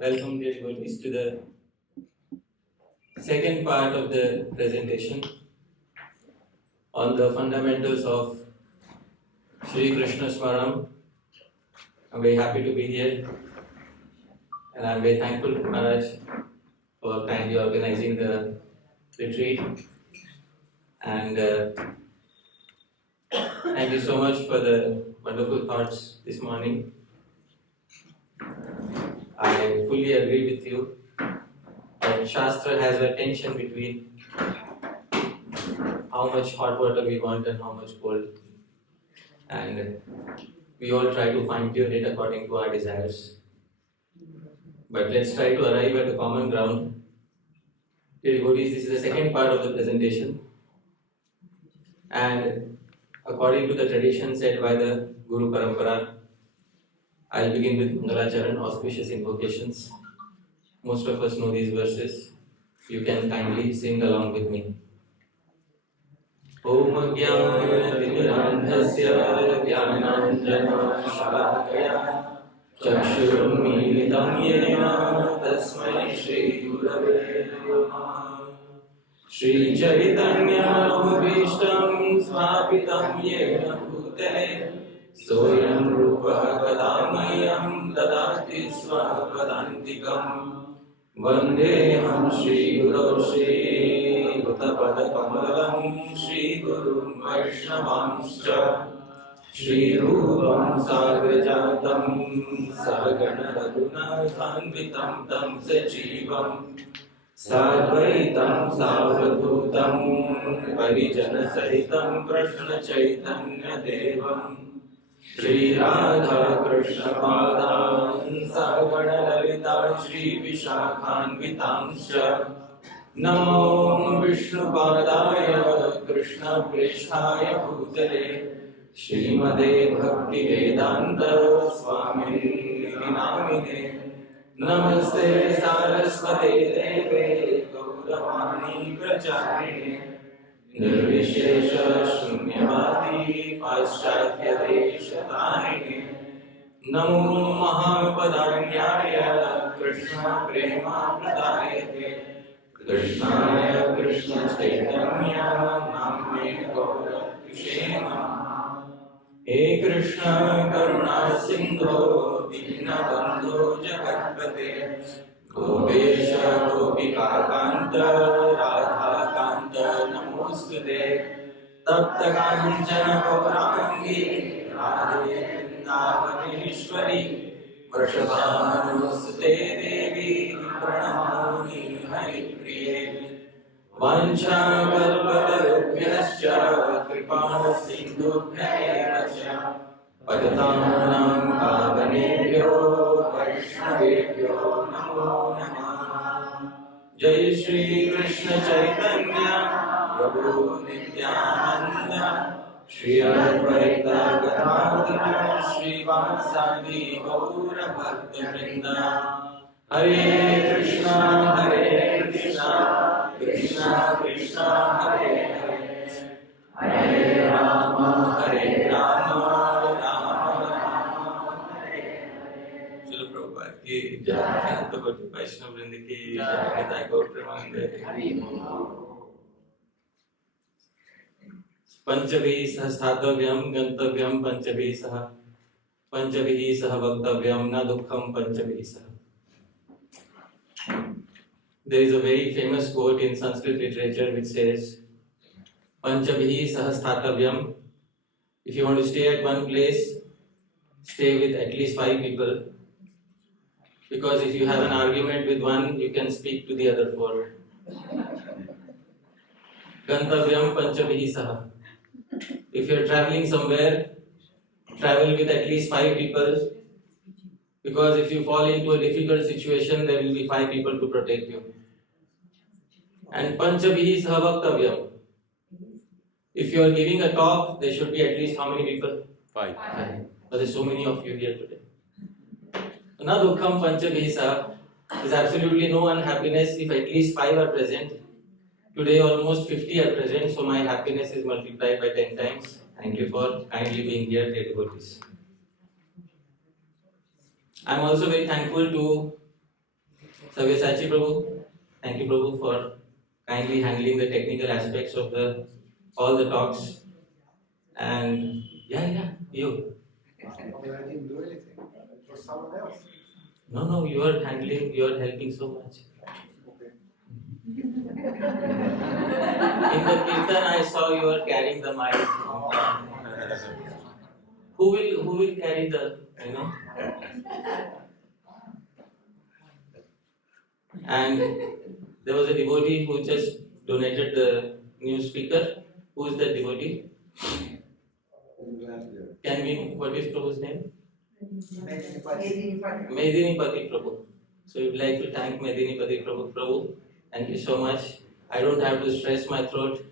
Welcome, dear devotees, to the second part of the presentation on the fundamentals of Sri-Krishna-Smarana. I'm very happy to be here, and I'm very thankful to Maharaj for kindly organizing the retreat. And thank you so much for the wonderful thoughts this morning. I fully agree with you that Shastra has a tension between how much hot water we want and how much cold. And we all try to fine tune it according to our desires. But let's try to arrive at a common ground. Dear devotees, this is the second part of the presentation. And according to the tradition set by the Guru Parampara, I'll begin with Mangalacharan, auspicious invocations. Most of us know these verses. You can kindly sing along with me. Om Jnana-Timirandhasya Jnananjana Shalakaya Chakshurunmilitam Yena Tasmai Shri Gurave Namah. Shri Chaitanya Bhishtam Svapitam Yena Bhutale Soyam Rupa Kadamayam Dadati Svapadantikam Vandeham Shri Guru Shri Utapada Kamalam Shri Guru Vaishnavamscha Shri Rupam Sagrajatam Sagana Raghunathanvitam Tam Sajivam Sadvaitam Savadhutam Parijana Sahitam Krishna Chaitanya Devam Shri Radha Krishna Padan Sagana Lalita Shri Vishakhanvitamscha Namo Vishnu Padaya Krishna Preshthaya Bhutale Srimade Bhakti Vedanta Swami Namine Namaste Saraswate Deve Gauravani Pracharine Nirvishesha Shunyavadi Paschatya Deshatarine Namo Mahapadanyaya Krishna Prema Pradayate Krishnaya Krishna Chaitanya Namne Gaura Krishna He Krishna Karuna Sindhu Dina Bandhu Jagatpate Gopesha Gopika Kanta Radha Kanta Namostude Tapta Kanchana Gaurangi Radhe Vrindavaneshwari Vrishabhanusute Devi Pranamami Hari Priye Vancha Kalpatarubhyascha Kripa Sindhubhyascha Padatanam Pavanebhyo Vaishnavebhyo Namo Namah. Jai Shri Krishna Chaitanya Prabhu Nityananda Shri Advaita Gadadhara Shri Vasadi Gaura Bhakta Vrinda. Hare Krishna Krishna Krishna Hare Hare Hare Rama Rama Rama Hare Hare. Srila Prabhupada ki jai, Vaishnava Vrinda ki jai, Gaur Premanande. Panchabhi sah sthathavyam gantavyam panchabhi sah vaktavyam na dukkham panchabhi sah. There is a very famous quote in Sanskrit literature which says, Panchabhi sahastatavyam. If you want to stay at one place, stay with at least 5 people. Because if you have an argument with one, you can speak to the other 4. Gantavyam panchabhi saha. If you are traveling somewhere, travel with at least 5 people. Because if you fall into a difficult situation, there will be 5 people to protect you. And panchabhi saha vaktavyam. If you are giving a talk, there should be at least how many people? 5. But there are so many of you here today. Na dukkham panchabhi saha. There is absolutely no unhappiness if at least 5 are present. Today almost 50 are present, so my happiness is multiplied by 10 times. Thank you for kindly being here, dear devotees. I am also very thankful to Sabyasachi Prabhu, thank you Prabhu for kindly handling the technical aspects of all the talks. And you. I didn't do anything. It was someone else. No, you are helping so much. Okay. In the kirtan I saw you are carrying the mic. Who will carry the, And there was a devotee who just donated the new speaker. Who is that devotee? What is Prabhu's name? Medini Pati Prabhu. So we would like to thank Medini Pati Prabhu. Prabhu, thank you so much. I don't have to stress my throat.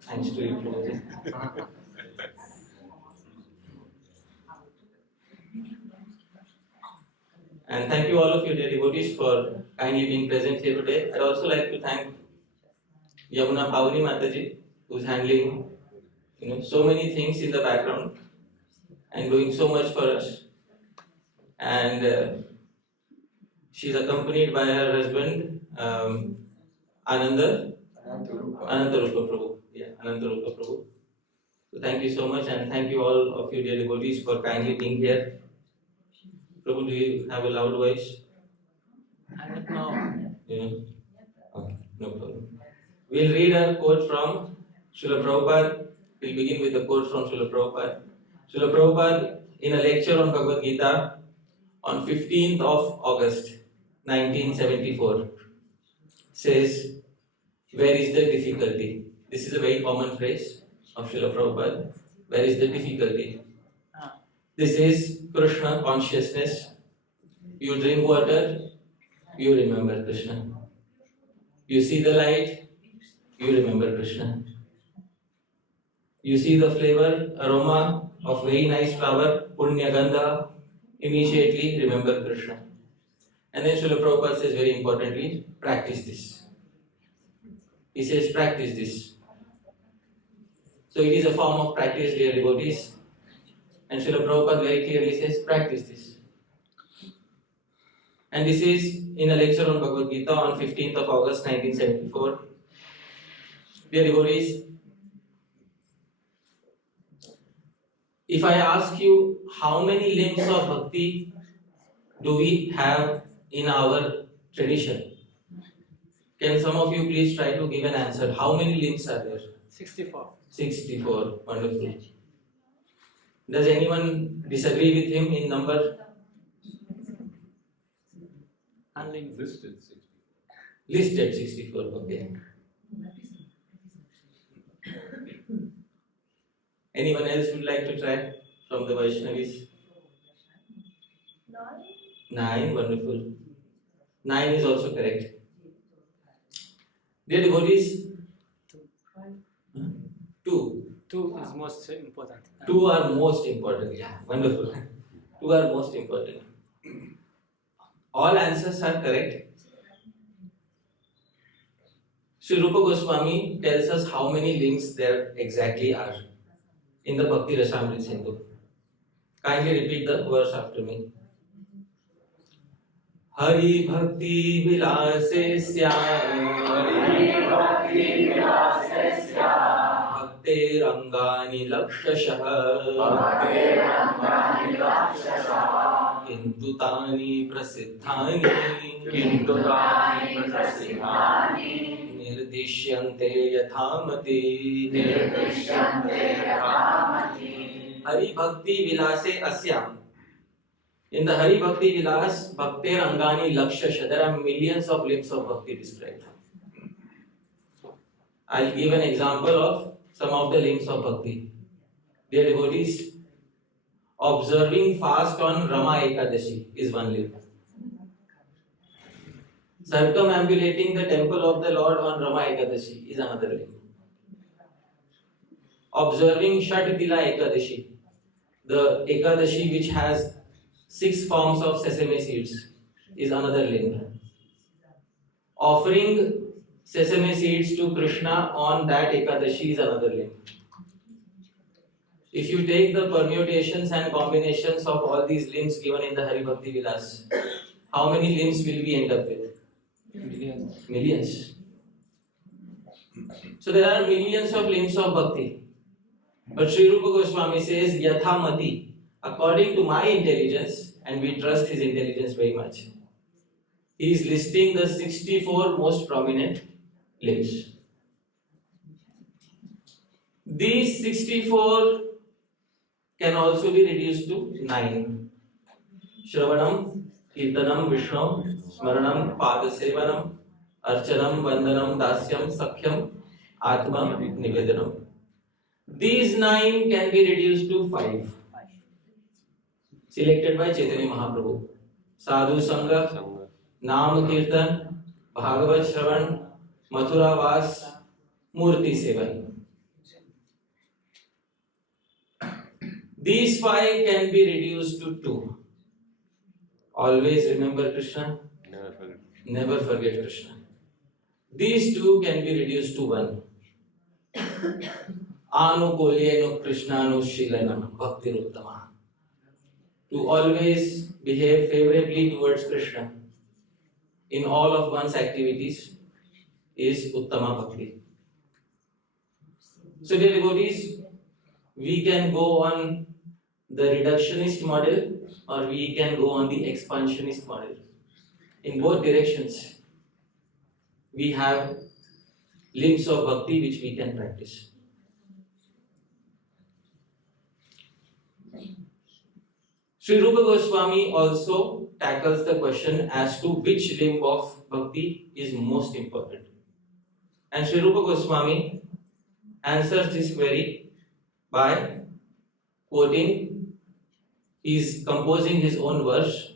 Thanks to you, Prabhu. And thank you all of you dear devotees for kindly being present here today. I'd also like to thank Yamuna Pavani Mataji, who's handling so many things in the background and doing so much for us. And she's accompanied by her husband Anantarupa Prabhu. Anantarupa Prabhu. So thank you so much, and thank you all of you dear devotees for kindly being here. Prabhu, do you have a loud voice? I don't know. Okay, no problem. We'll read a quote from Srila Prabhupada. We'll begin with a quote from Srila Prabhupada. Srila Prabhupada, in a lecture on Bhagavad Gita on 15th of August 1974, says, "Where is the difficulty?" This is a very common phrase of Srila Prabhupada. Where is the difficulty? This is Krishna consciousness. You drink water, you remember Krishna. You see the light, you remember Krishna. You see the flavor, aroma of very nice flower, punya gandha, immediately remember Krishna. And then Srila Prabhupada says very importantly, practice this. He says practice this. So it is a form of practice, dear devotees. And Srila Prabhupada very clearly says practice this. And this is in a lecture on Bhagavad Gita on 15th of August 1974. Dear devotees, if I ask you how many limbs of bhakti do we have in our tradition, can some of you please try to give an answer? How many limbs are there? 64. 64. Wonderful. Does anyone disagree with him in number? Listed 64. Listed 64. Okay. Anyone else would like to try from the Vaishnavis? 9. Wonderful. 9 is also correct. Dear devotees, 2. 2 is most important. 2 are most important. Yeah, wonderful. 2 are most important. All answers are correct. Sri Rupa Goswami tells us how many links there exactly are in the Bhakti Rasamrita Sindhu. Kindly repeat the verse after me. Hari Bhakti Vilasesya Bhakte Rangani Lakshashah Kintu Tani Prasiddhani Nirdishyante Yathamati Hari Bhakti Vilase Asyam. In the Hari Bhakti Vilas, Bhakte Rangani Lakshasha, there are millions of limbs of Bhakti described. I'll give an example of some of the limbs of Bhakti. Dear devotees, observing fast on Rama Ekadashi is one limb. Circumambulating the temple of the Lord on Rama Ekadashi is another limb. Observing Shat Tila Ekadashi, the Ekadashi which has 6 forms of sesame seeds, is another limb. Offering sesame seeds to Krishna on that Ekadashi is another limb. If you take the permutations and combinations of all these limbs given in the Hari Bhakti Vilas, how many limbs will we end up with? Millions. So there are millions of limbs of bhakti. But Sri Rupa Goswami says, Yathamati, according to my intelligence, and we trust his intelligence very much, he is listing the 64 most prominent limbs. These 64 can also be reduced to 9. Shravanam, Kirtanam, Vishnu, Smaranam, Padasevanam, Archanam, Vandanam, Dasyam, Sakhyam, Atma, Nivedanam. These 9 can be reduced to 5. Selected by Chaitanya Mahaprabhu. Sadhu Sangha, Nam Kirtan, Bhagavad Shravan, Mathura Vas, Murti Sevan. These 5 can be reduced to 2. Always remember Krishna, never forget Krishna. These 2 can be reduced to 1. Anukulyeno Krishnano Shilanam Bhakti Ruttama. To always behave favorably towards Krishna in all of one's activities is Uttama Bhakti. So dear devotees, we can go on the reductionist model or we can go on the expansionist model. In both directions, we have limbs of bhakti which we can practice. Sri Rupa Goswami also tackles the question as to which limb of bhakti is most important. And Sri Rupa Goswami answers this query by quoting, he is composing his own verse.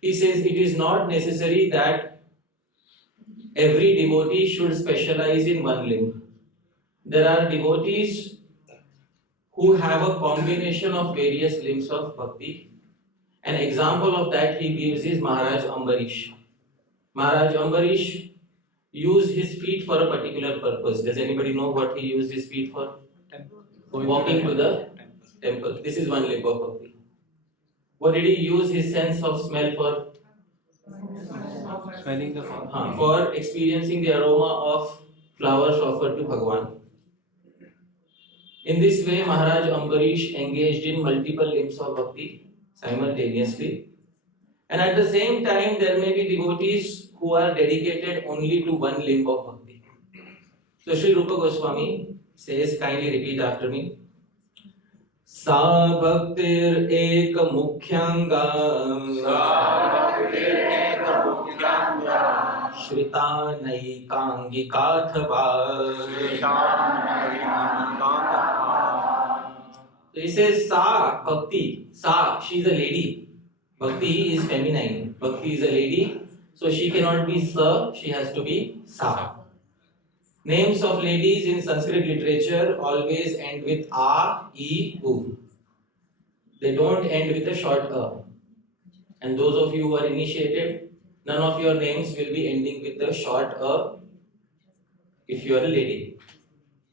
He says it is not necessary that every devotee should specialize in one limb. There are devotees who have a combination of various limbs of bhakti. An example of that he gives is Maharaj Ambarish. Maharaj Ambarish used his feet for a particular purpose. Does anybody know what he used his feet for? Walking to the temple. This is one limb of bhakti. What did he use his sense of smell for? Smelling the flower. For experiencing the aroma of flowers offered to Bhagavan. In this way, Maharaj Ambarish engaged in multiple limbs of bhakti simultaneously. And at the same time, there may be devotees who are dedicated only to one limb of bhakti. So Sri Rupa Goswami says, kindly repeat after me. Sa bhaktir ek mukhyanga Shrita naikangikathava. So he says Sa Bhakti. Sa, she is a lady. Bhakti is feminine. Bhakti is a lady. So she cannot be Sa, she has to be Sa. Names of ladies in Sanskrit literature always end with A, E, U. They don't end with a short A. And those of you who are initiated, none of your names will be ending with a short A if you are a lady.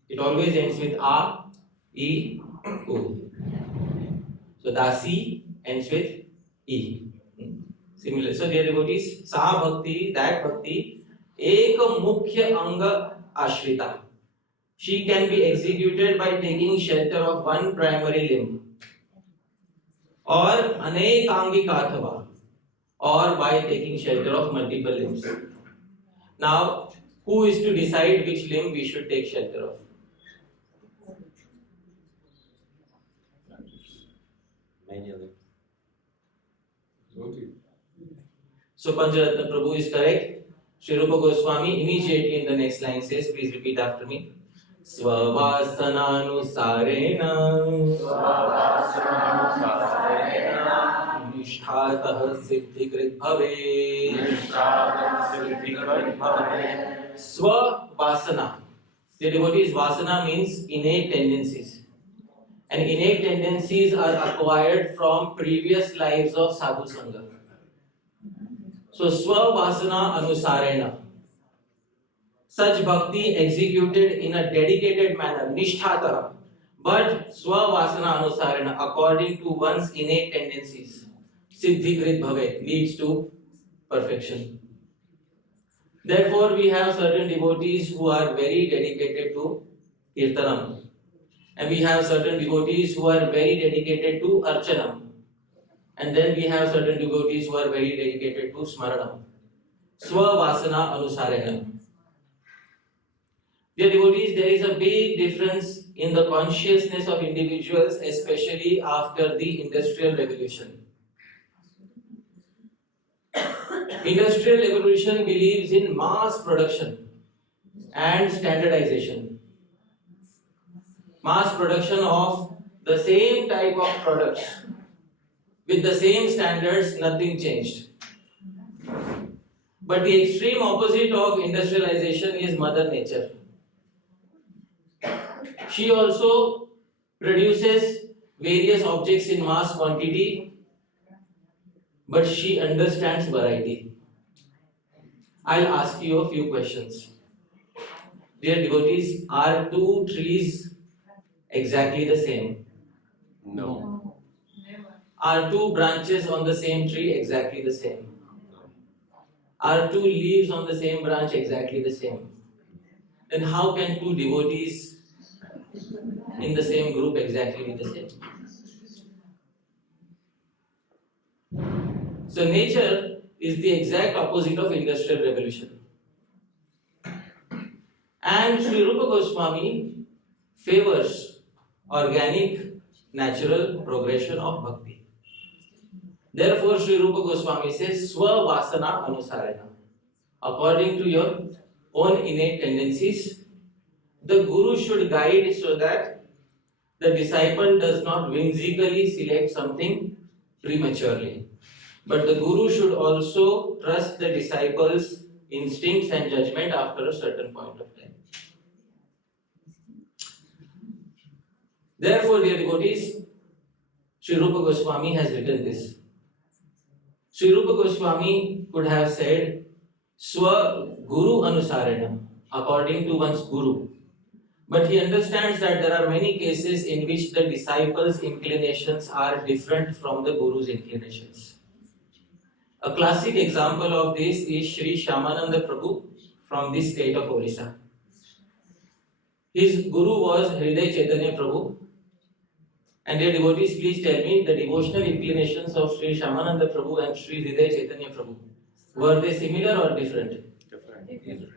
It always ends with A, E, U. So Dasi ends with E. Similar. So dear devotees, Sa Bhakti, that Bhakti, Eka Mukhya Anga Ashrita. She can be executed by taking shelter of one primary limb. Or Anekangikathava. Or by taking shelter of multiple limbs. Now, who is to decide which limb we should take shelter of? Many others. So Pancharatna Prabhu is correct. Sri Rupa Goswami immediately in the next line says, please repeat after me. Svavasananusarena Nishthatah siddhikrit bhave. Svavasana. The devotee's vasana means innate tendencies. And innate tendencies are acquired from previous lives of sadhu sangha. So Svavasana Anusarena. Such bhakti executed in a dedicated manner, Nishthatah, but Svavasana Anusarena, according to one's innate tendencies, Siddhikrit Bhave, leads to perfection. Therefore, we have certain devotees who are very dedicated to Kirtanam. And we have certain devotees who are very dedicated to Archanam. And then we have certain devotees who are very dedicated to Smaranam. Swavasana Anusarena. Dear devotees, there is a big difference in the consciousness of individuals, especially after the Industrial Revolution. Industrial Revolution believes in mass production and standardization. Mass production of the same type of products with the same standards, nothing changed. But the extreme opposite of industrialization is Mother Nature. She also produces various objects in mass quantity, but she understands variety. I'll ask you a few questions. Dear devotees, are two trees exactly the same? No. Are two branches on the same tree exactly the same? Are two leaves on the same branch exactly the same? Then how can two devotees in the same group exactly be the same? So nature is the exact opposite of Industrial Revolution. And Sri Rupa Goswami favors organic, natural progression of bhakti. Therefore, Sri Rupa Goswami says, Swavasana Anusarena. According to your own innate tendencies, the Guru should guide so that the disciple does not whimsically select something prematurely. But the Guru should also trust the disciple's instincts and judgment after a certain point of time. Therefore, dear devotees, Sri Rupa Goswami has written this. Sri Rupa Goswami could have said, Swa Guru Anusarena, according to one's Guru. But he understands that there are many cases in which the disciples' inclinations are different from the Guru's inclinations. A classic example of this is Sri Shyamananda Prabhu from this state of Orissa. His Guru was Hriday Chaitanya Prabhu. And dear devotees, please tell me the devotional inclinations of Sri Shyamananda Prabhu and Sri Hriday Chaitanya Prabhu. Were they similar or different? Different.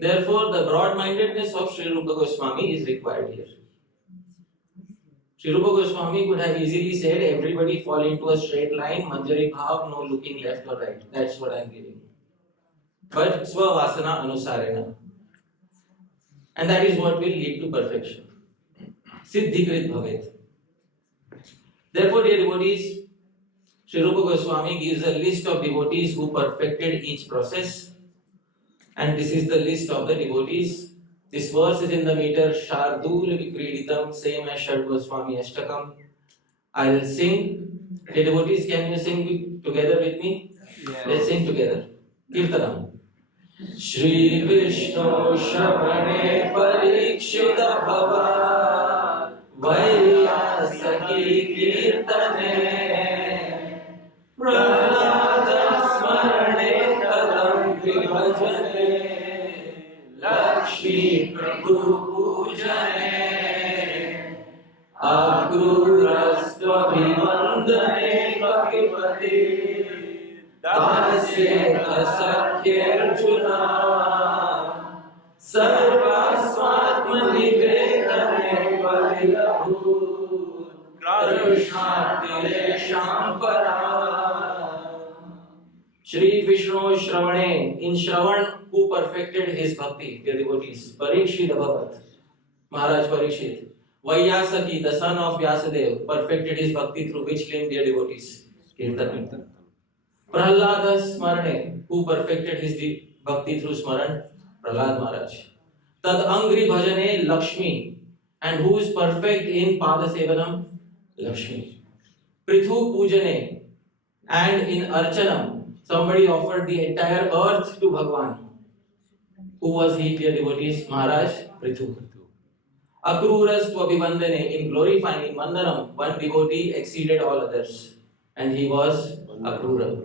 Therefore, the broad-mindedness of Sri Rupa Goswami is required here. Sri Rupa Goswami could have easily said, everybody fall into a straight line, Manjari Bhav, no looking left or right. That's what I'm giving. But Swavasana Anusarena. And that is what will lead to perfection. Siddhikrit Bhavet. Therefore, dear devotees, Sri Rupa Goswami gives a list of devotees who perfected each process. And this is the list of the devotees. This verse is in the meter Shardul Vikriditam, same as Shad Goswami Ashtakam. I will sing. Dear devotees, can you sing together with me? Yes. Let's sing together. Kirtanam. Sri-Krishna-Smarana Parikshita Bhava Vaishnava Kirtane Prahlada Smarane Kadam Vibhajane Lakshmi Prabhu Pujane Akrurastva Bhimandane Kakipati Dasya Sakyarjuna Sarvasvatmani Vedane Varilahu Krishna Shampara Sri Krishna-Smarana, in Shravan, who perfected his bhakti, dear devotees, Parikshit Bhavat, Maharaj Parikshit, Vaishnava, the son of Vyasadeva, perfected his bhakti through which limb, dear devotees? Kirtan. Prahlada Smarana, who perfected his bhakti through Smaran, Prahlad Maharaj. Tad Angri Bhajane Lakshmi, and who is perfect in Pada Sevanam? Lakshmi. Prithu Pujane, and in Archanam, somebody offered the entire earth to Bhagwan. Who was he, dear devotees? Maharaj Prithu. Akruras Tvabhivandane, in glorifying, in Vandanam, one devotee exceeded all others, and he was Akrura.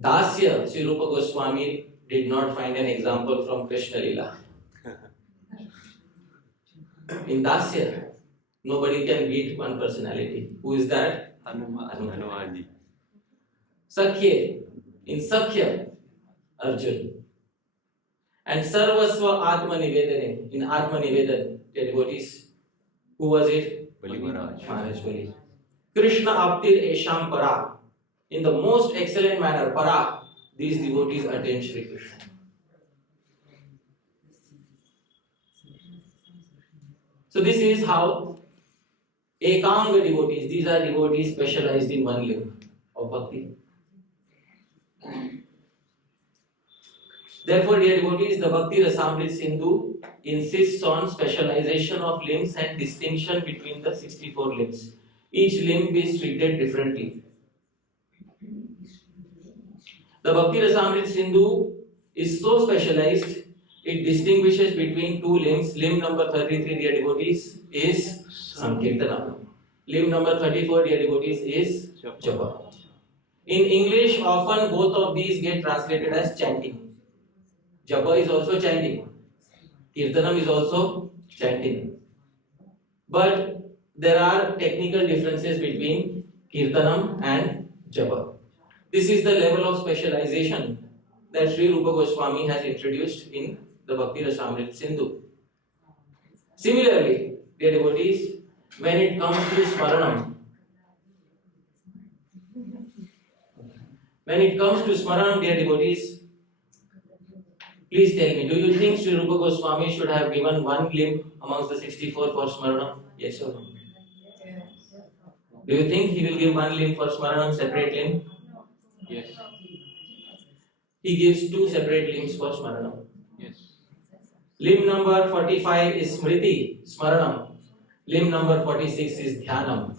Dasya, Sri Rupa Goswami did not find an example from Krishna Lila. In Dasya, nobody can beat one personality. Who is that? Hanumanji. Sakhya. In Sakhya, Arjun. And Sarvasva Atma Nivedane. In Atma Nivedan, the devotees. Who was it? Bali Maharaj. Maharaj Bali. Krishna Aptir Esham Para. In the most excellent manner, Para, these devotees attain Sri Krishna. So this is how Ekanga devotees, these are devotees specialized in one limb of Bhakti. Therefore, dear devotees, the Bhakti Rasamrita Sindhu insists on specialization of limbs and distinction between the 64 limbs. Each limb is treated differently. The Bhakti Rasamrita Sindhu is so specialized, it distinguishes between two limbs. Limb number 33, dear devotees, is Sankirtanam. Limb number 34, dear devotees, is Japa. In English, often both of these get translated as chanting. Japa is also chanting. Kirtanam is also chanting. But there are technical differences between Kirtanam and Japa. This is the level of specialization that Sri Rupa Goswami has introduced in the Bhakti Rasamrita Sindhu. Similarly, dear devotees, when it comes to Smaranam, dear devotees, please tell me, do you think Sri Rupa Goswami should have given one limb amongst the 64 for Smaranam? Yes or no? Do you think he will give one limb for Smaranam, separate limb? Yes. He gives two separate limbs for Smaranam. Yes. Limb number 45 is Smriti, Smaranam. Limb number 46 is Dhyanam.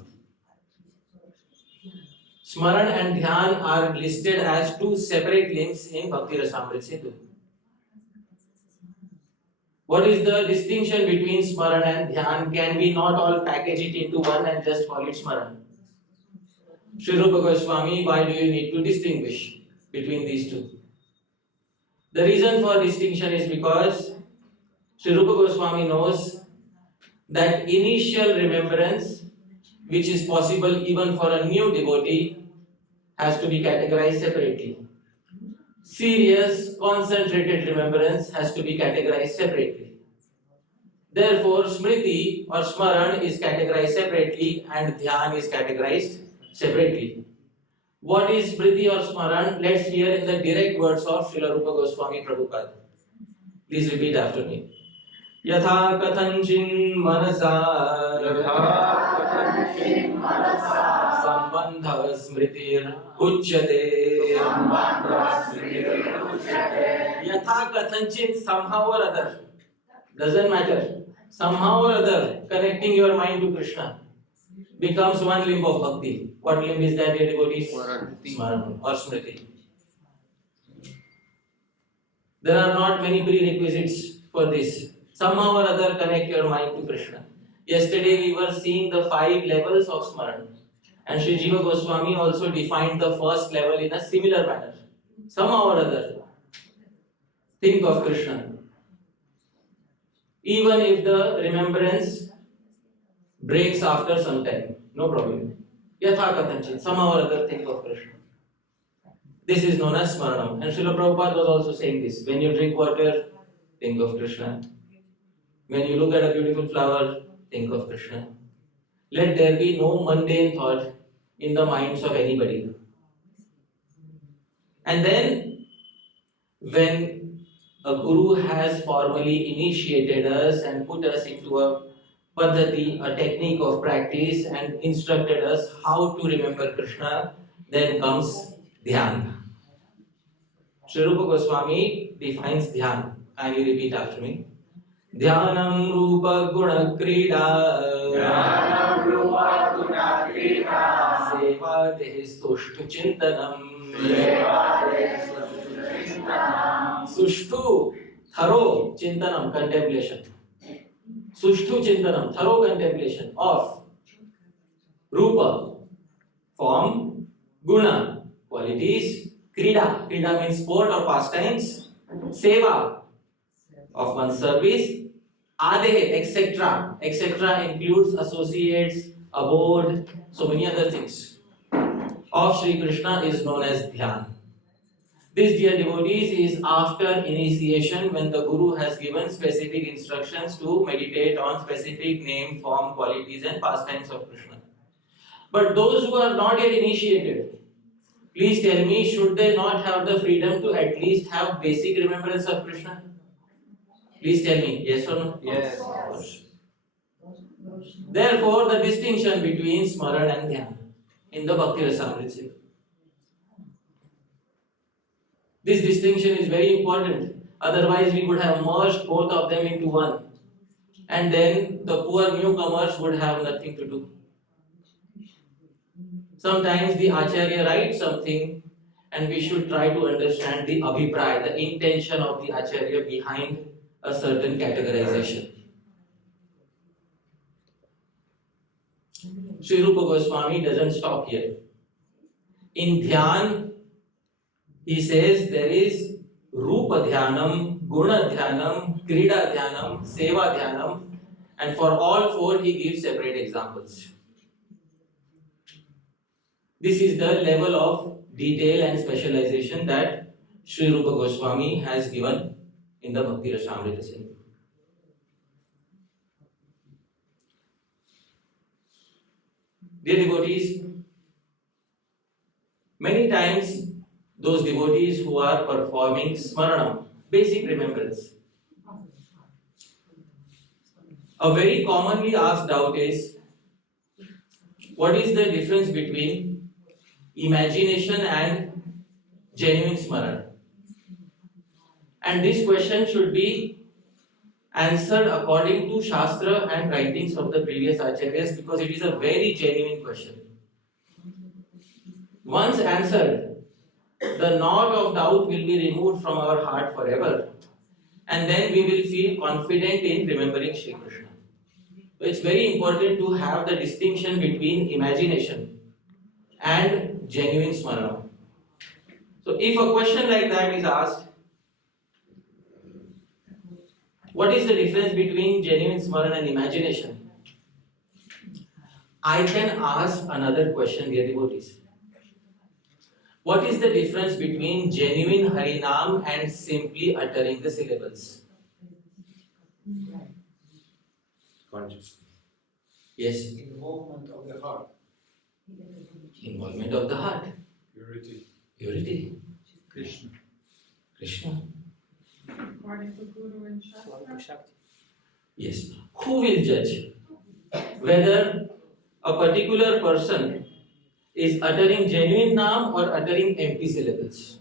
Smaran and Dhyan are listed as two separate limbs in Bhakti Rasamrita Sindhu. What is the distinction between Smaran and Dhyan? Can we not all package it into one and just call it Smaran? Sri Rupa Goswami, why do you need to distinguish between these two? The reason for distinction is because Sri Rupa Goswami knows that initial remembrance, which is possible even for a new devotee, has to be categorized separately. Serious, concentrated remembrance has to be categorized separately. Therefore, Smriti or Smaran is categorized separately and Dhyan is categorized separately. What is Smriti or Smaran? Let's hear in the direct words of Srila Rupa Goswami Prabhupada. Please repeat after me. Yatha kathanchin manasa sambandha smritir uchyate. Yatha kathanchin, somehow or other, doesn't matter, somehow or other, connecting your mind to Krishna becomes one limb of bhakti. What limb is that, dear devotees? Smaran or Smriti. There are not many prerequisites for this. Somehow or other connect your mind to Krishna. Yesterday we were seeing the 5 levels of Smaran, and Sri Jiva Goswami also defined the first level in a similar manner. Somehow or other, think of Krishna. Even if the remembrance breaks after some time, no problem. Yatha kathanchin, somehow or other think of Krishna. This is known as Smaranam. And Srila Prabhupada was also saying this. When you drink water, think of Krishna. When you look at a beautiful flower, think of Krishna. Let there be no mundane thought in the minds of anybody. And then, when a guru has formally initiated us and put us into a paddhati, a technique of practice, and instructed us how to remember Krishna, then comes Dhyana. Sri Rupa Goswami defines Dhyana. Can you repeat after me? Dhyanam Rupa Guna Krida. Dhyanam Rupa Guna Krida. Seva Dehi Sushtu Chintanam. Seva Dehi Sushtu Chintanam. Sushtu, thorough Chintanam, contemplation. Sushtu Chintanam, thorough contemplation of Rupa, form, Guna, qualities, Krida, Krida means sport or pastimes, seva of one's service, ade, etc. etc. includes associates, abode, so many other things of Sri Krishna is known as Dhyana. This, dear devotees, is after initiation when the Guru has given specific instructions to meditate on specific name, form, qualities and pastimes of Krishna. But those who are not yet initiated, please tell me, should they not have the freedom to at least have basic remembrance of Krishna? Please tell me, yes or no? Yes. Of course. Therefore, the distinction between Smaran and Dhyana in the Bhakti Rasamrita. This distinction is very important. Otherwise, we would have merged both of them into one. And then the poor newcomers would have nothing to do. Sometimes the acharya writes something and we should try to understand the abhipraya, the intention of the acharya behind a certain categorization. Sri Rupa Goswami doesn't stop here. In Dhyan, he says there is Rupa Dhyanam, Guna Dhyanam, Krida Dhyanam, Seva Dhyanam, and for all four he gives separate examples. This is the level of detail and specialization that Sri Rupa Goswami has given in the Bhakti Rasamrita Sindhu. Dear devotees, many times those devotees who are performing Smaranam, basic remembrance, a very commonly asked doubt is, what is the difference between imagination and genuine Smaran? And this question should be answered according to Shastra and writings of the previous acharyas because it is a very genuine question. Once answered, the knot of doubt will be removed from our heart forever, and then we will feel confident in remembering Sri Krishna. So it's very important to have the distinction between imagination and genuine Smarana. So if a question like that is asked, what is the difference between genuine Smarana and imagination? I can ask another question, dear devotees. What is the difference between genuine Harinam and simply uttering the syllables? Conscious. Yes. Involvement of the heart. Involvement of the heart. Purity. Purity. Krishna. Krishna. According to Guru and Shastra. Shakti. Yes. Who will judge whether a particular person is uttering genuine naam or uttering empty syllables?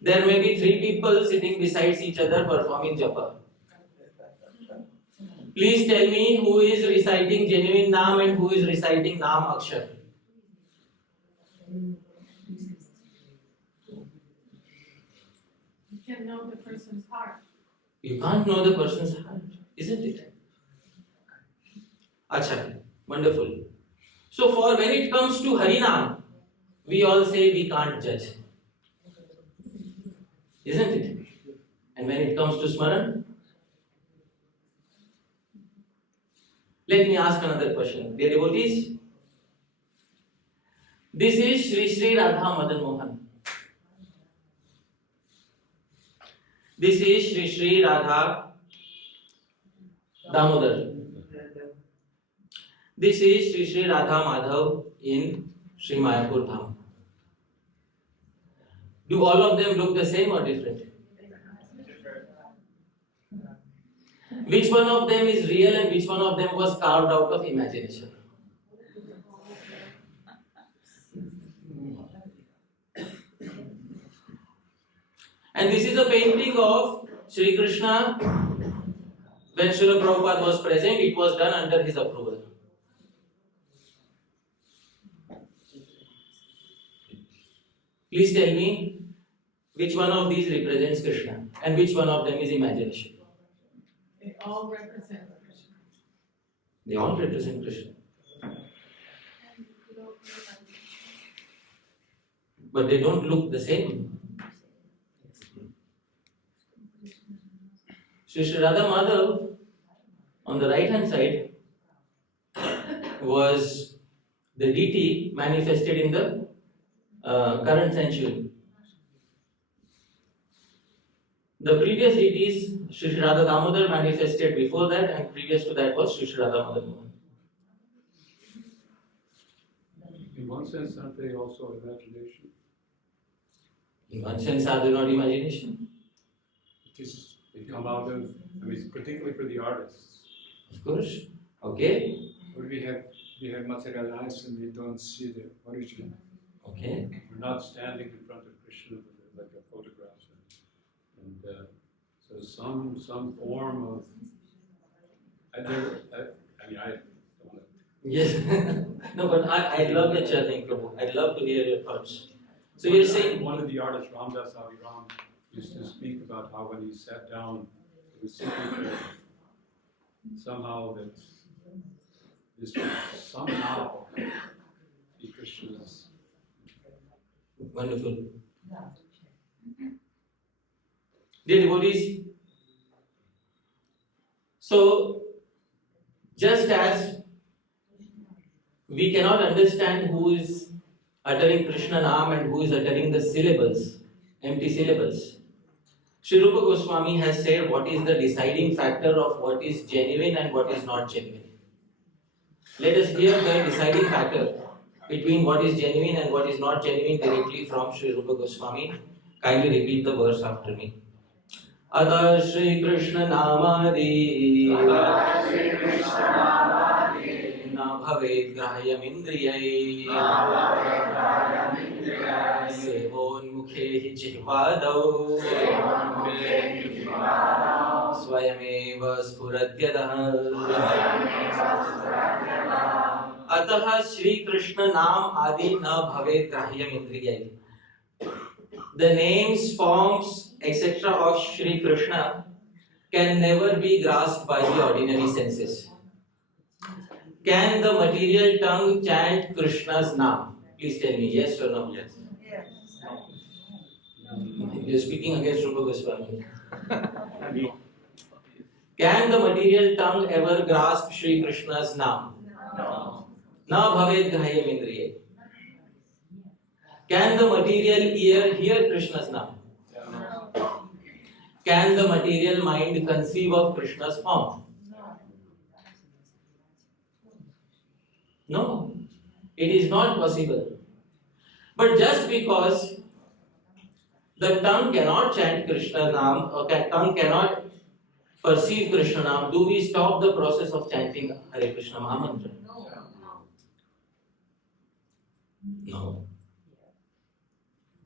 There may be three people sitting beside each other performing japa. Please tell me who is reciting genuine naam and who is reciting naam akshar. You can know the person's heart. You can't know the person's heart, isn't it? Acha, wonderful. So for when it comes to Harinam, we all say we can't judge. Isn't it? And when it comes to Smaran, let me ask another question. Dear devotees, this is Sri Radha Madan Mohan. This is Sri Radha Damodar. This is Sri Radha Madhav in Sri Mayapur Dham. Do all of them look the same or different? Which one of them is real and which one of them was carved out of imagination? And this is a painting of Sri Krishna. When Srila Prabhupada was present, it was done under his approval. Please tell me which one of these represents Krishna and which one of them is imagination. They all represent Krishna. They all represent Krishna. But they don't look the same. Sri Radha Madhav on the right hand side was the deity manifested in the current century. The previous deities, Sri Radha Damodar manifested before that, and previous to that was Sri Radha Madhav. In one sense, aren't they also imagination? In one sense, are they not imagination? They come out of, I mean, particularly for the artists. Of course. Okay. Or we have materialized and we don't see the origin. Okay. We're not standing in front of Krishna with like a photograph. And so some form of, I don't want to. Yes. No, but I love the chanting, Prabhu. I'd love to hear your thoughts. So you're saying one of the artists, Ramdas Aviram, used to speak about how when he sat down, he was thinking that somehow that this would somehow be Krishna's. Wonderful. Dear devotees, so just as we cannot understand who is uttering Krishna Naam and who is uttering the syllables, empty syllables, Sri Rupa Goswami has said what is the deciding factor of what is genuine and what is not genuine. Let us hear the deciding factor between what is genuine and what is not genuine directly from Sri Rupa Goswami. Kindly repeat the verse after me. Ada Sri-Krishna-Namadi na bhavet grahyam indriyai sevon mukhe jihvadau swayameva spuratyadaha atah Shri Krishna Naam adi na bhavet grahyam indriyai. The names, forms, etc. of Shri Krishna can never be grasped by the ordinary senses. Can the material tongue chant Krishna's name? Please tell me, yes or no? Yes. You are speaking against Rupa Goswami. Can the material tongue ever grasp Shri Krishna's name? No. Na bhavet grahyam indriyai. Can the material ear hear Krishna's name? Can the material mind conceive of Krishna's form? No, it is not possible. But just because the tongue cannot chant Krishna Naam, or tongue cannot perceive Krishna Naam, do we stop the process of chanting Hare Krishna Mahamantra? No.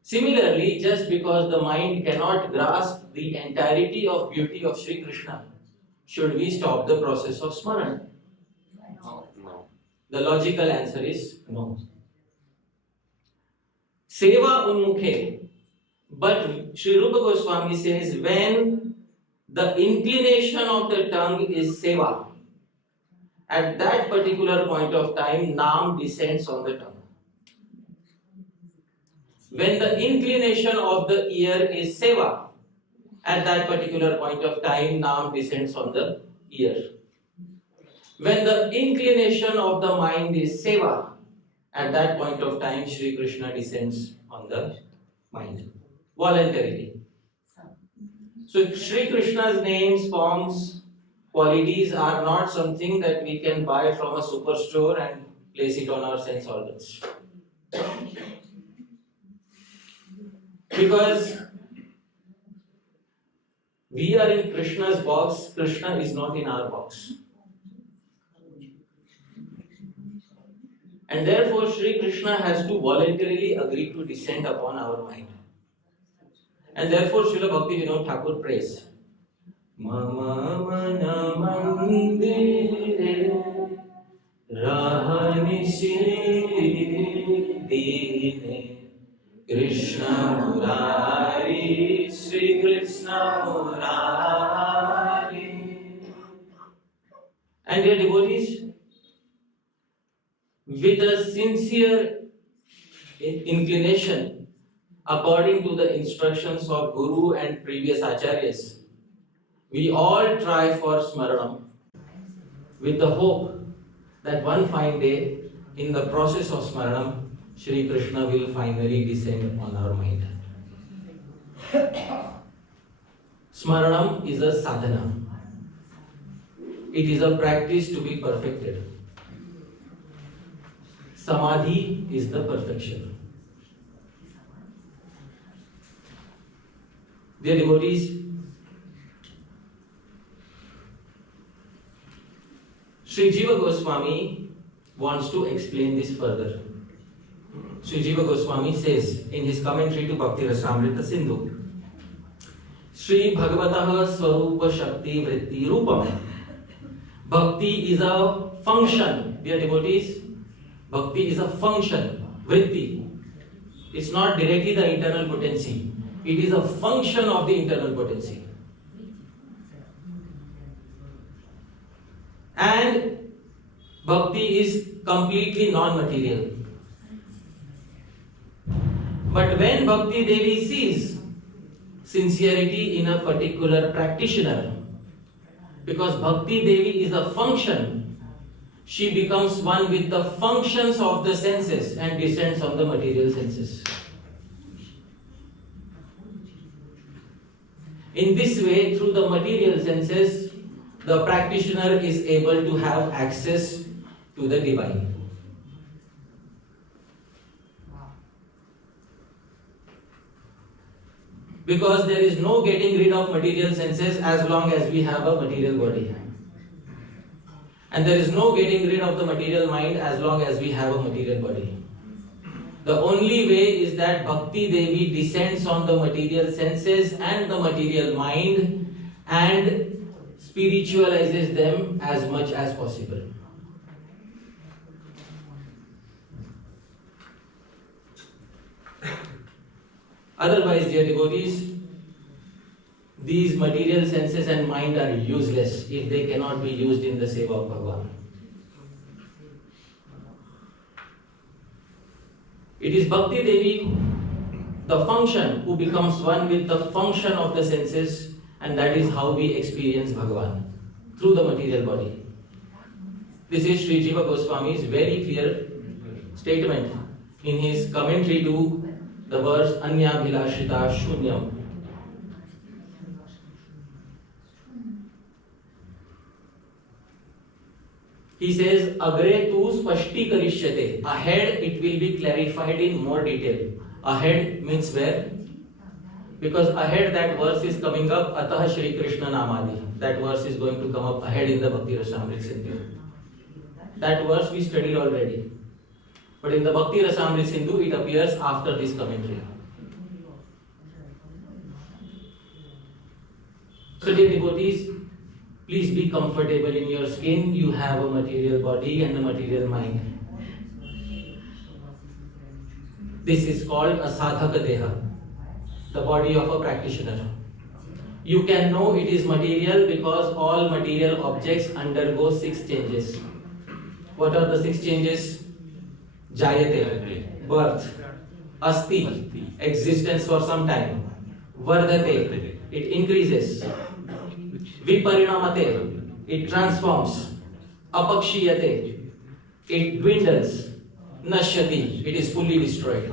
Similarly, just because the mind cannot grasp the entirety of beauty of Sri Krishna, should we stop the process of Smaranam? No. The logical answer is no. Seva unmukhe. But Sri Rupa Goswami says when the inclination of the tongue is seva, at that particular point of time, Naam descends on the tongue. When the inclination of the ear is seva, at that particular point of time, Naam descends on the ear. When the inclination of the mind is seva, at that point of time, Sri Krishna descends on the mind, voluntarily. So Sri Krishna's names, forms, qualities are not something that we can buy from a superstore and place it on our sense organs. Because we are in Krishna's box, Krishna is not in our box. And therefore Sri Krishna has to voluntarily agree to descend upon our mind. And therefore Srila Bhakti Vinod Thakur prays, Mama mana mandire rahanisi dine Krishna Murari, Sri Krishna Murari. And dear devotees, with a sincere inclination, according to the instructions of Guru and previous acharyas, We all try for Smaranam with the hope that one fine day, in the process of Smaranam, Sri Krishna will finally descend on our mind. Smaranam is a sadhana. It is a practice to be perfected. Samadhi is the perfection. Dear devotees, Sri Jiva Goswami wants to explain this further. Sri Jiva Goswami says in his commentary to Bhakti Rasamrita Sindhu, Sri Bhagavatah Swarupa Shakti Vritti Rupam. Bhakti is a function, dear devotees. Bhakti is a function, vritti. It's not directly the internal potency. It is a function of the internal potency. And bhakti is completely non-material. But when Bhakti Devi sees sincerity in a particular practitioner, because Bhakti Devi is a function, she becomes one with the functions of the senses and descends on the material senses. In this way, through the material senses, the practitioner is able to have access to the divine. Because there is no getting rid of material senses as long as we have a material body. And there is no getting rid of the material mind as long as we have a material body. The only way is that Bhakti Devi descends on the material senses and the material mind and spiritualizes them as much as possible. Otherwise, dear devotees, these material senses and mind are useless if they cannot be used in the seva of Bhagavan. It is Bhakti Devi, the function, who becomes one with the function of the senses, and that is how we experience Bhagavan, through the material body. This is Sri Jiva Goswami's very clear statement in his commentary to the verse Anya Bhilashita Shunyam. He says, Agre tu spashti karishyate. Ahead it will be clarified in more detail. Ahead means where? Because ahead that verse is coming up, Atah Sri-Krishna-Namadi. That verse is going to come up ahead in the Bhakti Rasamrita Sindhu. That verse we studied already. But in the Bhakti Rasamrita Sindhu, it appears after this commentary. So dear devotees, please be comfortable in your skin. You have a material body and a material mind. This is called a sadhaka deha, the body of a practitioner. You can know it is material because all material objects undergo 6 changes. What are the 6 changes? Jayate, birth. Asti, existence for some time. Vardhate, it increases. Viparinamate, it transforms. Apakshiyate, it dwindles. Nashyati, it is fully destroyed.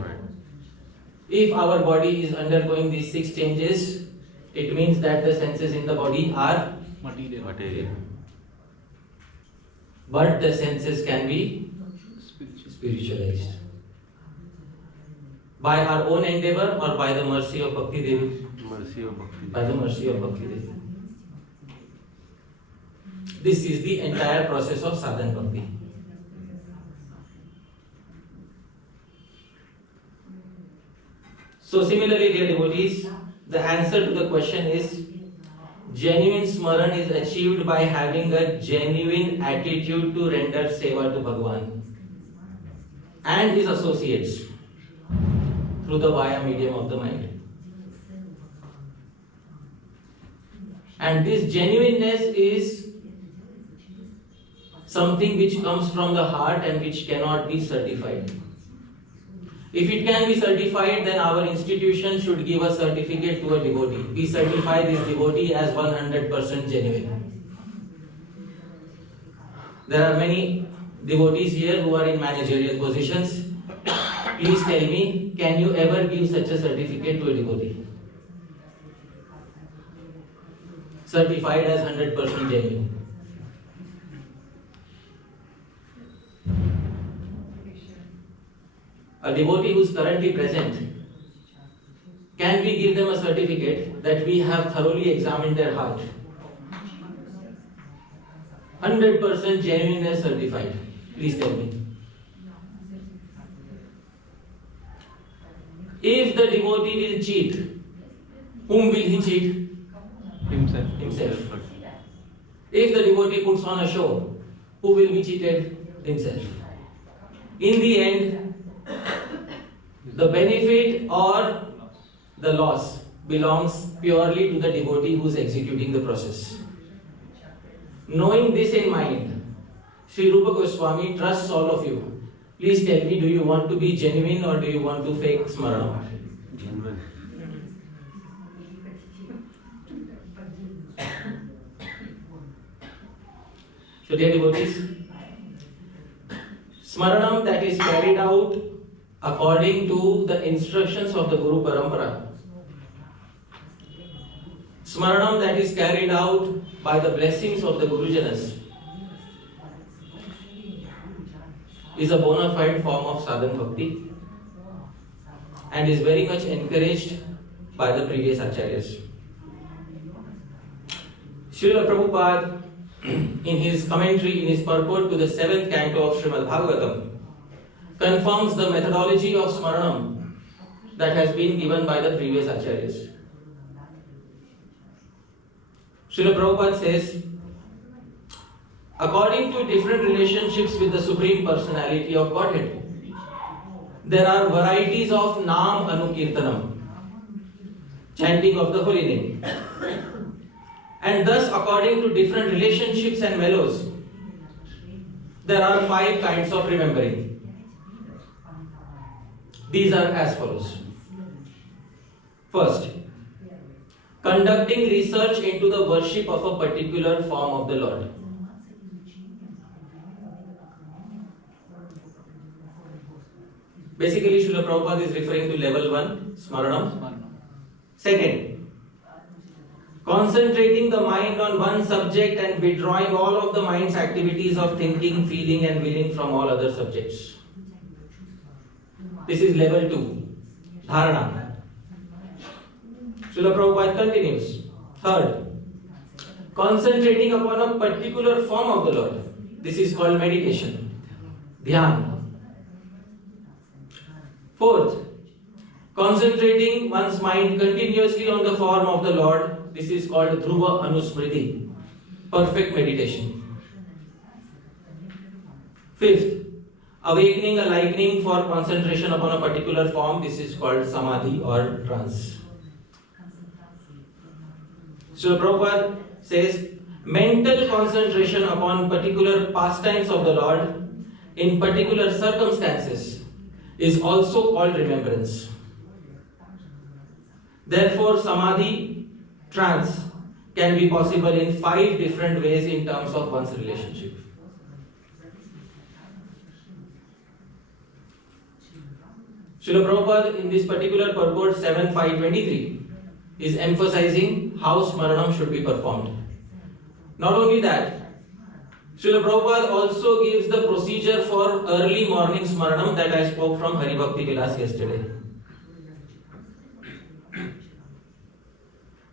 If our body is undergoing these 6 changes, it means that the senses in the body are material. But the senses can be spiritualized. By our own endeavor or by the mercy of Bhakti Devi? By the mercy of Bhakti Devi. This is the entire process of sadhana bhakti. So similarly, dear devotees, the answer to the question is genuine Smaran is achieved by having a genuine attitude to render seva to Bhagavan and his associates through the via medium of the mind. And this genuineness is something which comes from the heart and which cannot be certified. If it can be certified, then our institution should give a certificate to a devotee. We certify this devotee as 100% genuine. There are many devotees here who are in managerial positions. Please tell me, can you ever give such a certificate to a devotee? Certified as 100% genuine. A devotee who is currently present, can we give them a certificate that we have thoroughly examined their heart? 100% genuineness certified. Please tell me. If the devotee will cheat, whom will he cheat? Himself. If the devotee puts on a show, who will be cheated? Himself. In the end, the benefit or the loss belongs purely to the devotee who is executing the process. Knowing this in mind, Sri Rupa Goswami trusts all of you. Please tell me, do you want to be genuine or do you want to fake Smaranam? Genuine. So dear devotees, Smaranam that is carried out according to the instructions of the Guru Parampara, Smaranam that is carried out by the blessings of the Gurujanas, is a bona fide form of sadhan bhakti and is very much encouraged by the previous acharyas. Srila Prabhupada, in his commentary, in his purport to the 7th canto of Srimad Bhagavatam, confirms the methodology of Smaranam that has been given by the previous acharyas. Srila Prabhupada says, according to different relationships with the Supreme Personality of Godhead, there are varieties of Nam Anukirtanam, chanting of the holy name. And thus, according to different relationships and mellows, there are 5 kinds of remembering. These are as follows. First, conducting research into the worship of a particular form of the Lord. Basically, Srila Prabhupada is referring to level 1, Smaranam. Second, concentrating the mind on one subject and withdrawing all of the mind's activities of thinking, feeling and willing from all other subjects. This is level 2, Dharana. Srila Prabhupada continues. Third, concentrating upon a particular form of the Lord. This is called meditation, Dhyana. Fourth, concentrating one's mind continuously on the form of the Lord. This is called Dhruva Anusmrtiti, perfect meditation. Fifth, awakening a liking for concentration upon a particular form. This is called Samadhi or trance. So Prabhupada says, mental concentration upon particular pastimes of the Lord in particular circumstances is also called remembrance. Therefore, Samadhi, trance, can be possible in 5 different ways in terms of one's relationship. Srila Prabhupada in this particular purport 7.5.23 is emphasizing how Smaranam should be performed. Not only that, Srila Prabhupada also gives the procedure for early morning Smaranam that I spoke from Hari Bhakti Vilas yesterday.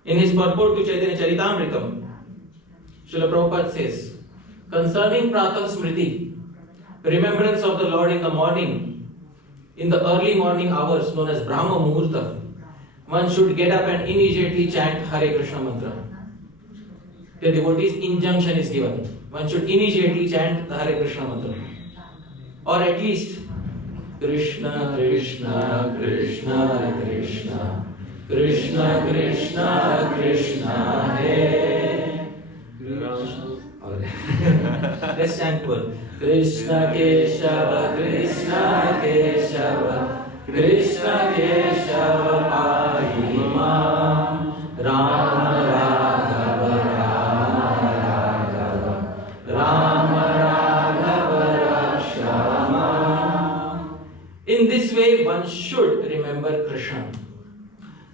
In his purport to Chaitanya Charitamritam, Srila Prabhupada says, concerning Pratah Smriti, remembrance of the Lord in the morning, in the early morning hours known as Brahma Muhurta, one should get up and immediately chant Hare Krishna mantra. The devotee's injunction is given. One should immediately chant the Hare Krishna mantra. Or at least, Krishna Krishna Krishna Krishna Krishna Krishna Krishna Hare. Let's chant one. Krishna Keshava Krishna Keshava Krishna Keshava Pahi Mam, Rama Raghava Rama Raghava, Rama Raghava Rakshama. In this way, one should remember Krishna.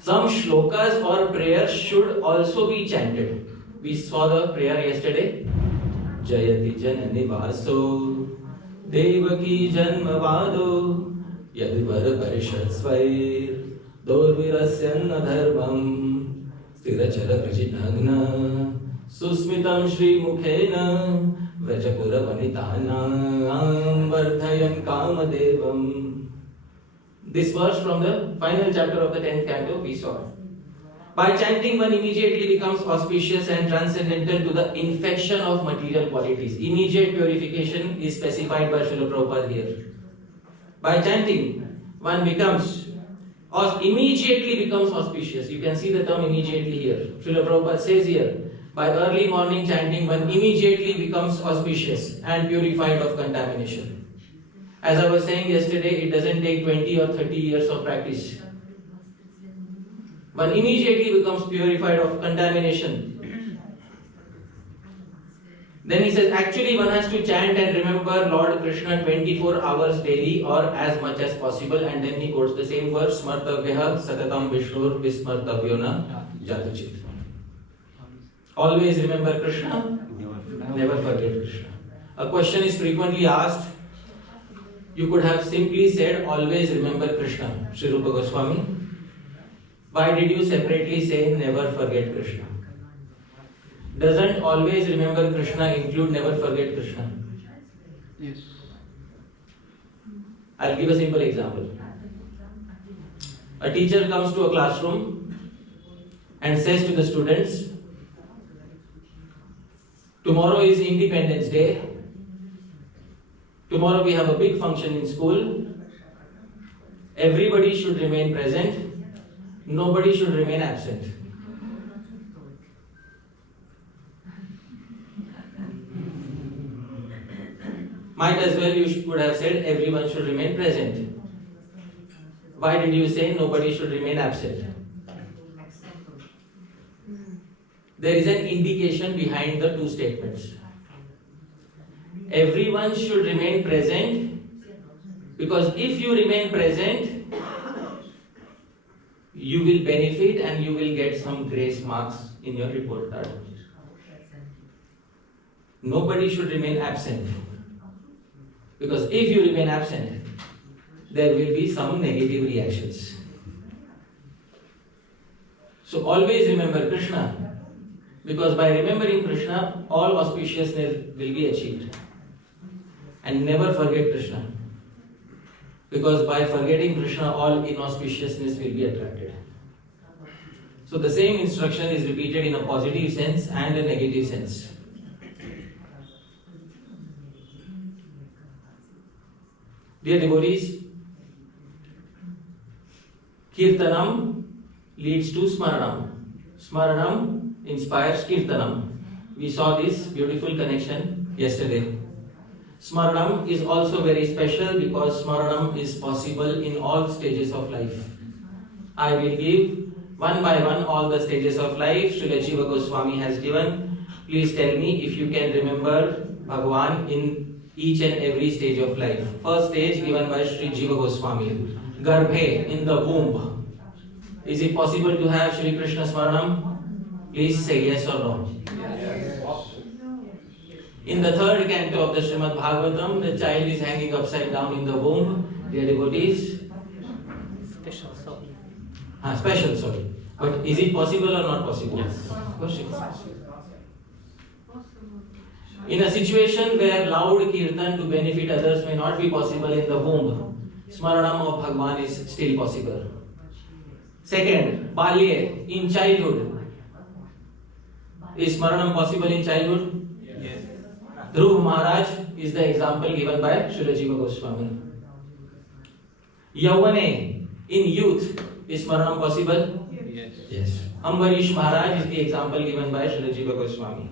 Some shlokas or prayers should also be chanted. We saw the prayer yesterday. Jayati Janani Vaso, Devaki Janmavado, Yadvar Parishad Svair, Dorvirasyanna Dharmam, Sthirachara Prajitagna, Susmitam Shri Mukhena, Vrajapura Vanitana, Vardhayan Kamadevam. This verse from the final chapter of the 10th canto we saw. By chanting, one immediately becomes auspicious and transcendental to the infection of material qualities. Immediate purification is specified by Srila Prabhupada here. By chanting, one immediately becomes auspicious. You can see the term immediately here. Srila Prabhupada says here, by early morning chanting, one immediately becomes auspicious and purified of contamination. As I was saying yesterday, it doesn't take 20 or 30 years of practice. One immediately becomes purified of contamination. Then he says, actually one has to chant and remember Lord Krishna 24 hours daily or as much as possible. And then he quotes the same verse, Smartavyaha Satatam Vishnur Vismartavyona Jatuchit. Always remember Krishna, never forget Krishna. A question is frequently asked. You could have simply said, always remember Krishna. Sri Rupa Goswami, why did you separately say, never forget Krishna? Doesn't always remember Krishna include never forget Krishna? Yes. I'll give a simple example. A teacher comes to a classroom and says to the students, tomorrow is Independence Day. Tomorrow we have a big function in school. Everybody should remain present. Nobody should remain absent. Might as well you could have said everyone should remain present. Why did you say nobody should remain absent? There is an indication behind the two statements. Everyone should remain present because if you remain present, you will benefit and you will get some grace marks in your report card. Nobody should remain absent because if you remain absent, there will be some negative reactions. So always remember Krishna because by remembering Krishna, all auspiciousness will be achieved. And never forget Krishna because by forgetting Krishna, all inauspiciousness will be attracted. So the same instruction is repeated in a positive sense and a negative sense. Dear devotees, Kirtanam leads to Smaranam. Smaranam inspires Kirtanam. We saw this beautiful connection yesterday. Smaranam is also very special because Smaranam is possible in all stages of life. I will give one by one all the stages of life Srila Jiva Goswami has given. Please tell me if you can remember Bhagavan in each and every stage of life. First stage given by Sri Jiva Goswami. Garbhe, in the womb. Is it possible to have Sri-Krishna-Smarana? Please say yes or no. In the third canto of the Srimad Bhagavatam, the child is hanging upside down in the womb. Dear devotees, special, sorry. But is it possible or not possible? Yes. Of course it is possible. In a situation where loud kirtan to benefit others may not be possible in the womb, Smaranam of Bhagavan is still possible. Second, Balye, in childhood. Is Smaranam possible in childhood? Yes. Dhruva Maharaj is the example given by Srila Jiva Goswami. Yauvane, in youth, is Smaranam possible? Yes. Yes. Ambarish Maharaj is the example given by Srila Jiva Goswami.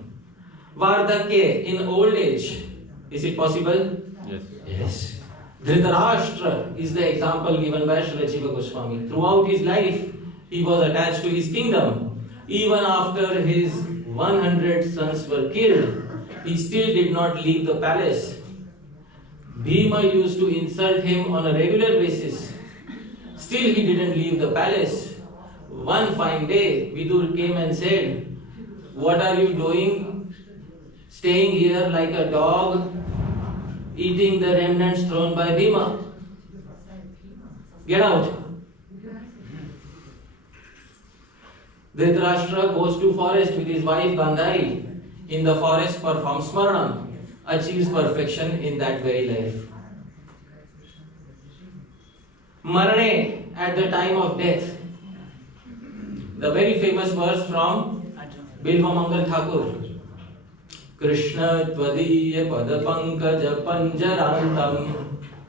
Vardhakya, in old age, is it possible? Yes. Yes. Dhritarashtra is the example given by Srila Jiva Goswami. Throughout his life, he was attached to his kingdom. Even after his 100 sons were killed, he still did not leave the palace. Bhima used to insult him on a regular basis. Still he didn't leave the palace. One fine day, Vidur came and said, "What are you doing? Staying here like a dog, eating the remnants thrown by Bhima? Get out." Dhritarashtra goes to forest with his wife Gandhari. In the forest performs Smaranam, achieves perfection in that very life. Marane, at the time of death. The very famous verse from Bilvamangal Thakur. Krishna tvadiya padapankaja panjarantam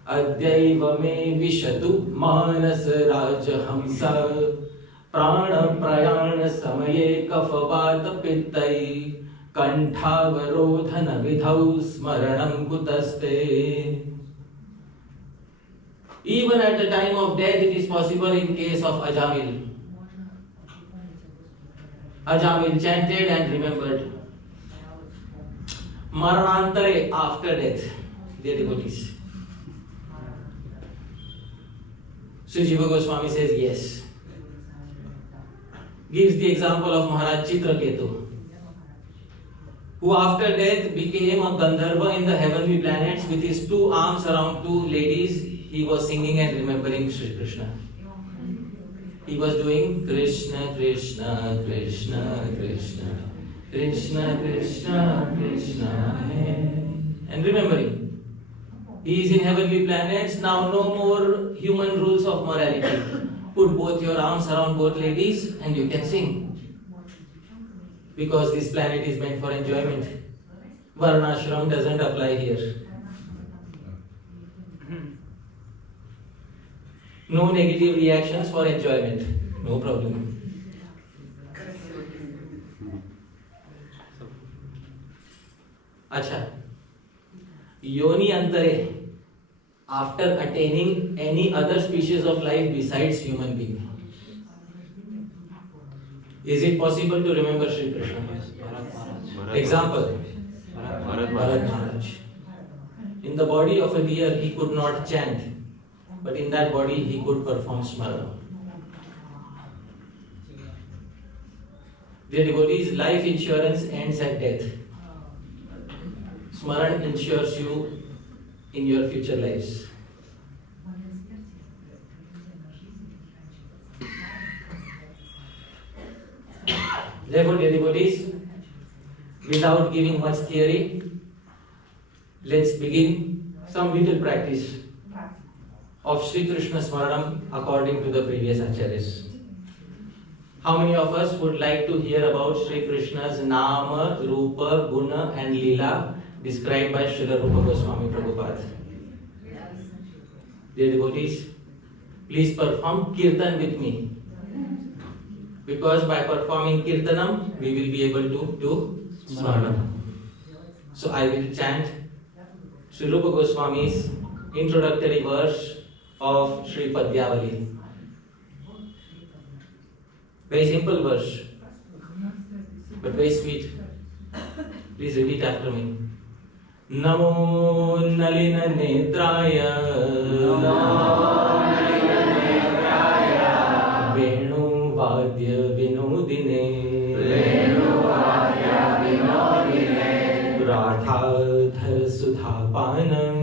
adyaiva me vishatu manas rajahamsa prana prayana samaye kafavata pittai kantavarodhana vidhau smaranam kutaste. Even at the time of death, it is possible in case of Ajamil. Ajamil chanted and remembered. Maranantare, after death, dear devotees. Sri Jiva Goswami says yes. Gives the example of Maharaj Chitraketu, who after death became a Gandharva in the heavenly planets with his two arms around two ladies. He was singing and remembering Sri Krishna. He was doing Krishna, Krishna, Krishna, Krishna, Krishna, Krishna, Krishna, and remembering. He is in heavenly planets. Now no more human rules of morality. Put both your arms around both ladies and you can sing. Because this planet is meant for enjoyment. Varnashram doesn't apply here. No negative reactions for enjoyment. No problem. Acha. Yoni Antare, after attaining any other species of life besides human being. Is it possible to remember Sri Krishna? Example, Bharat Maharaj. In the body of a deer, he could not chant, but in that body, he could perform Smaranam. Dear devotees, life insurance ends at death. Smaran insures you in your future lives. Therefore, dear devotees, without giving much theory, let's begin some little practice of Sri-Krishna-Smarana according to the previous acharyas. How many of us would like to hear about Sri Krishna's Nama, Rupa, Guna and Leela described by Srila Rupa Goswami Prabhupada? Dear devotees, please perform Kirtan with me. Because by performing Kirtanam, we will be able to do Smaranam. So I will chant Sri Rupa Goswami's introductory verse of Sri Padyavali. Very simple verse, but very sweet. Please repeat after me. Namo Nalina Netraya Venu Vadya Vinodine Radhadhar Sudhapanam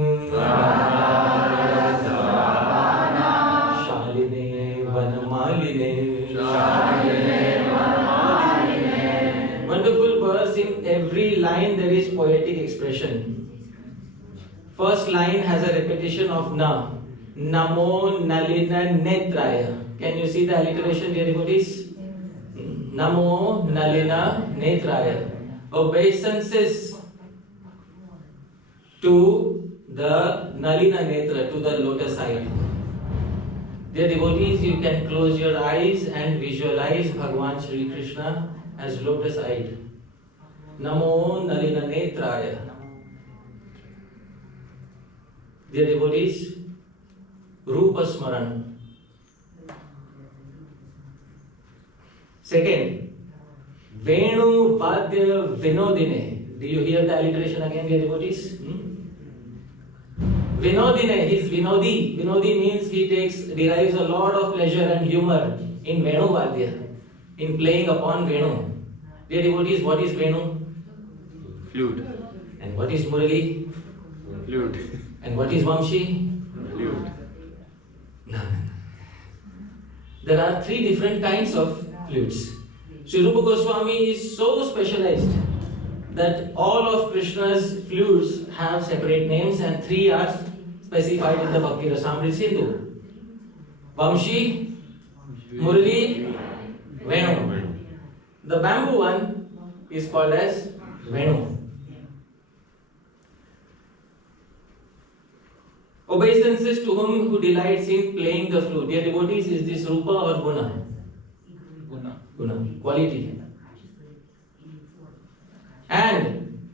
Shaline Vanamaline. Wonderful verse. In every line there is poetic expression. First line has a repetition of na. Namo Nalina Netraya. Can you see the alliteration, dear devotees? Namo Nalina Netraya. Obeisances to the Nalina Netra, to the lotus eye. Dear devotees, you can close your eyes and visualize Bhagavan Sri Krishna as lotus eyed. Namo Nalina Netraya. Dear devotees, Rupa Smaranam. Second, Venu Vadya Vinodine. Do you hear the alliteration again, dear devotees? Vinodine, he is Vinodi. Vinodi means he derives a lot of pleasure and humor in Venu Vadya, in playing upon Venu. Dear devotees, what is Venu? Flute. And what is Murali? Flute. And what is Vamshi? Flute. No. There are three different kinds of flutes. Sri Rupa Goswami is so specialized that all of Krishna's flutes have separate names and three are specified in the Bhakti Rasamrita Sindhu. Vamshi, Murali, Venu. The bamboo one is called as Venu. Obeisances to whom who delights in playing the flute. Dear devotees, is this Rupa or Guna? Guna. Guna, quality. And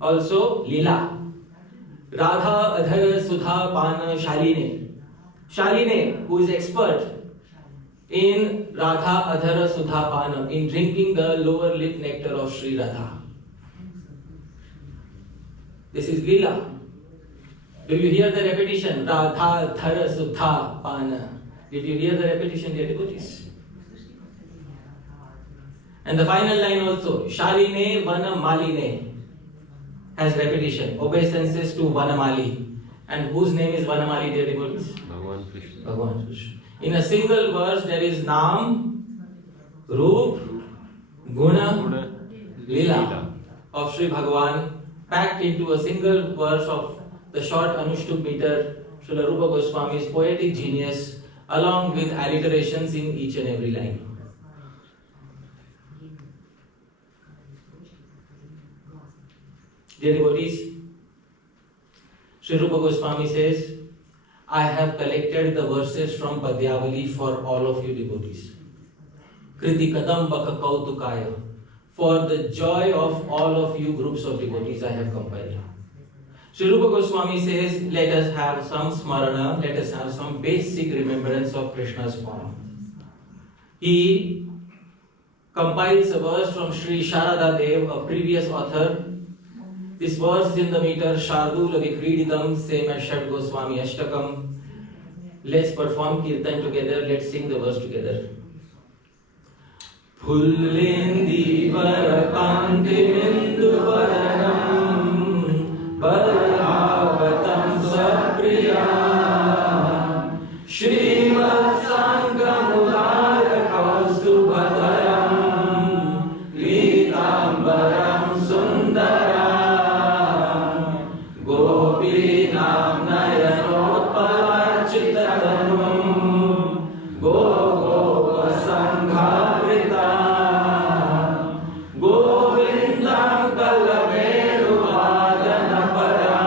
also Lila. Radha Adhara Sudha Pana Shaline. Shaline, who is expert in Radha Adhara Sudha Pana, in drinking the lower lip nectar of Sri Radha. This is Lila. Do you hear the repetition? Radha Adhara Sudha Pana. Did you hear the repetition, dear devotees? And the final line also, Shaline Vana Maline, has repetition, obeisances to Vanamali. And whose name is Vanamali, dear devotees? Bhagwan Krishna. Bhagwan Krishna. In a single verse, there is Naam, Roop, Guna, Lila of Sri Bhagavan, packed into a single verse of the short Anushtup meter, Srila Rupa Goswami's poetic genius, along with alliterations in each and every line. Dear devotees, Sri Rupa Goswami says, I have collected the verses from Padyavali for all of you devotees. Kriti Kadam Baka Kautukaya. For the joy of all of you groups of devotees, I have compiled. Sri Rupa Goswami says, let us have some Smarana, let us have some basic remembrance of Krishna's form. He compiles a verse from Sri Sharada Dev, a previous author. This verse is in the meter Shardula Vikrididam, same as Shad Goswami Ashtakam. Let's perform Kirtan together, let's sing the verse together. Pullindi Varakanti Mindu Varanam Bharavatam Sapriya Srimad Sangamudara Kaustubhadaram Vitambaram Sundara Gopinam Nayanotpalachitatanum Gopa Sanghavrita Govindam Kalaveruvadanapara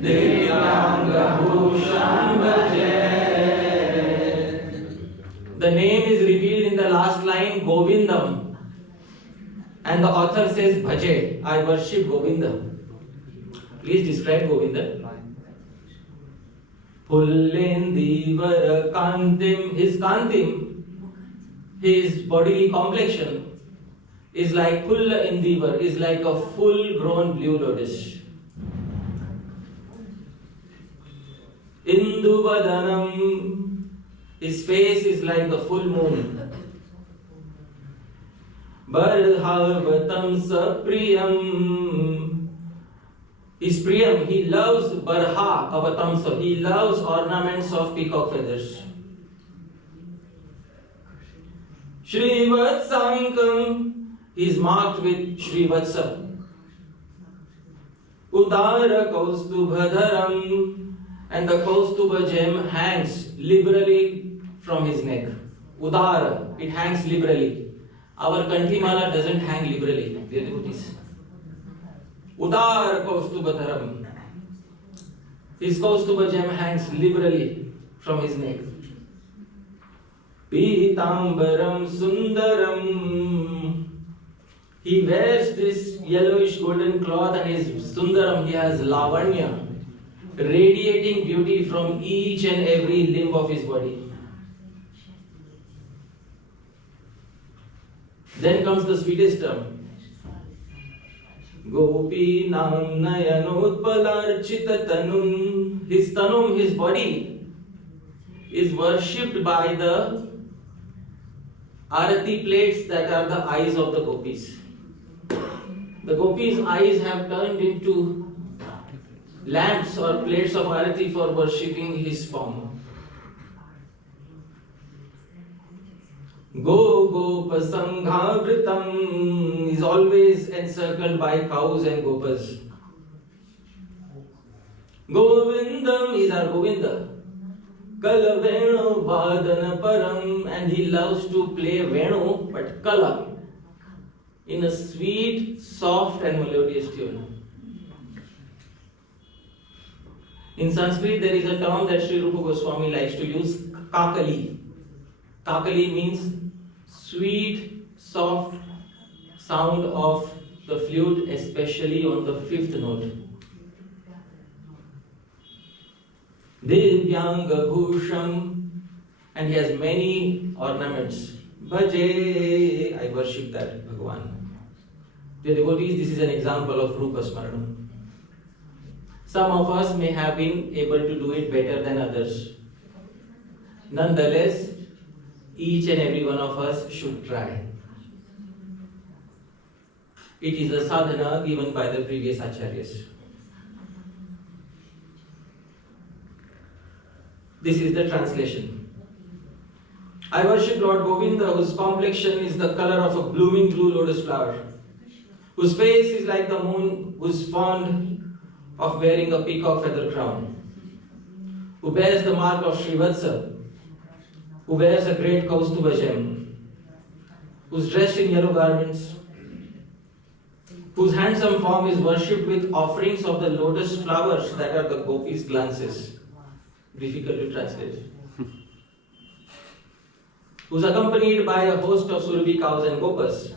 Divyangabhusham Bhaje. The name is revealed in the last line, Govindam. And the author says, Bhaje, I worship Govinda. Please describe Govinda. Pullindi Varakantim. His Kantim, his bodily complexion, is like Pulla Indivar, is like a full grown blue lotus. Induvadanam, his face is like the full moon. Barhavatam Sapriyam. His Priyam, he loves Barha Avatamsa, he loves ornaments of peacock feathers. Srivatsankam, he is marked with Srivatsa. Udara Kaustubhadaram, and the Kaustuba gem hangs liberally from his neck. Udara, it hangs liberally. Our Kanthimala doesn't hang liberally, dear devotees. Udar Kaustubhadaram. His Kaustuba gem hangs liberally from his neck. Pitambaram Sundaram. He wears this yellowish golden cloth and his Sundaram, he has Lavanya. radiating beauty from each and every limb of his body. Then comes the sweetest term. Gopi nam nayanotpalarchita tanum. His tanum, his body, is worshipped by the arati plates that are the eyes of the gopis. The gopis' eyes have turned into lamps or plates of arati for worshipping his form. Gopa Sanghavritam is always encircled by cows and gopas. Govindam is our Govinda. Kala Venu Vadana Param, and he loves to play Venu, but Kala, in a sweet, soft and melodious tune. In Sanskrit, there is a term that Sri Rupa Goswami likes to use, Kakali. Kakali means sweet, soft sound of the flute, especially on the fifth note. Divyanga Bhusham, and he has many ornaments. Bhaje, I worship that Bhagavan. The devotees, this is an example of Rupa Smaranam. Some of us may have been able to do it better than others. Nonetheless, each and every one of us should try. It is a sadhana given by the previous acharyas. This is the translation. I worship Lord Govinda, whose complexion is the color of a blooming blue lotus flower, whose face is like the moon, who is fond of wearing a peacock feather crown, who bears the mark of Srivatsa, who wears a great Kaustuba gem, who is dressed in yellow garments, whose handsome form is worshipped with offerings of the lotus flowers that are the gopis' glances. Difficult to translate. Who is accompanied by a host of Surabhi cows and gopas,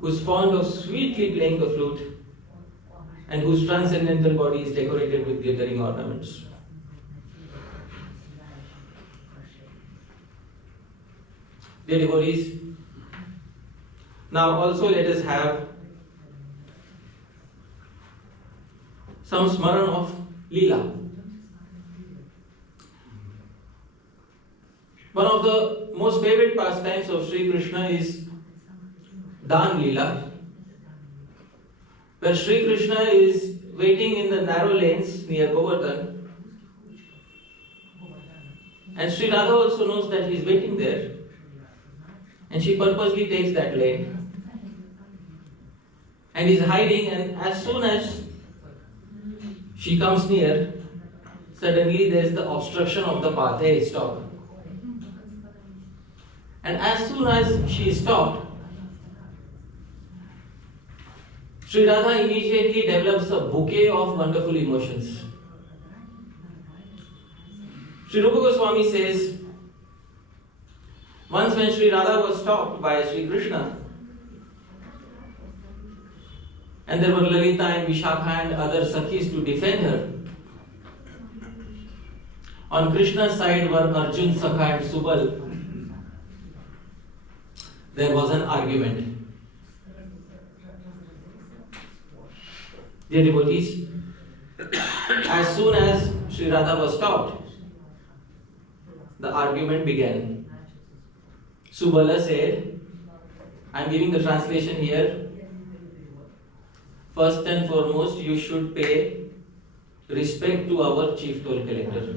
who is fond of sweetly playing the flute, and whose transcendental body is decorated with glittering ornaments. Dear devotees, now also let us have some Smaran of Leela. One of the most favorite pastimes of Sri Krishna is Dan Leela, where Sri Krishna is waiting in the narrow lanes near Govardhan, and Sri Radha also knows that he is waiting there, and she purposely takes that lane and is hiding, and as soon as she comes near, suddenly there is the obstruction of the path. Hey, stop. And as soon as she stopped, Sri Radha immediately develops a bouquet of wonderful emotions. Sri Rupa Goswami says, once when Sri Radha was stopped by Sri Krishna, and there were Lalita and Vishakha and other Sakhis to defend her, on Krishna's side were Arjun, Sakha and Subal. There was an argument. Dear devotees, as soon as Sri Radha was stopped, the argument began. Subala said, I am giving the translation here. First and foremost, you should pay respect to our chief toll collector.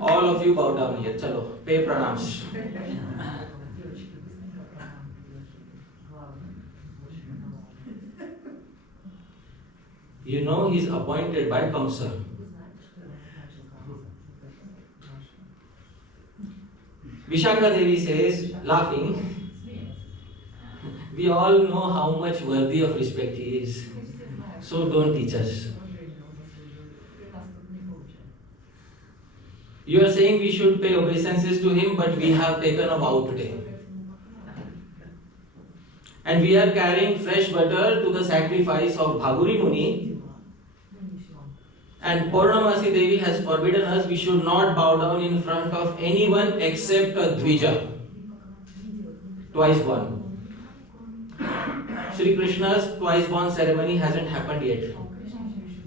All of you bow down here. Chalo, pay pranams. You know he is appointed by Kamsa. Vishakha Devi says, laughing, we all know how much worthy of respect he is. So don't teach us. You are saying we should pay obeisances to him, but we have taken a vow today. And we are carrying fresh butter to the sacrifice of Bhaguri Muni. And Purnamasi Devi has forbidden us, we should not bow down in front of anyone except a Dvija. Twice born. Sri Krishna's twice born ceremony hasn't happened yet.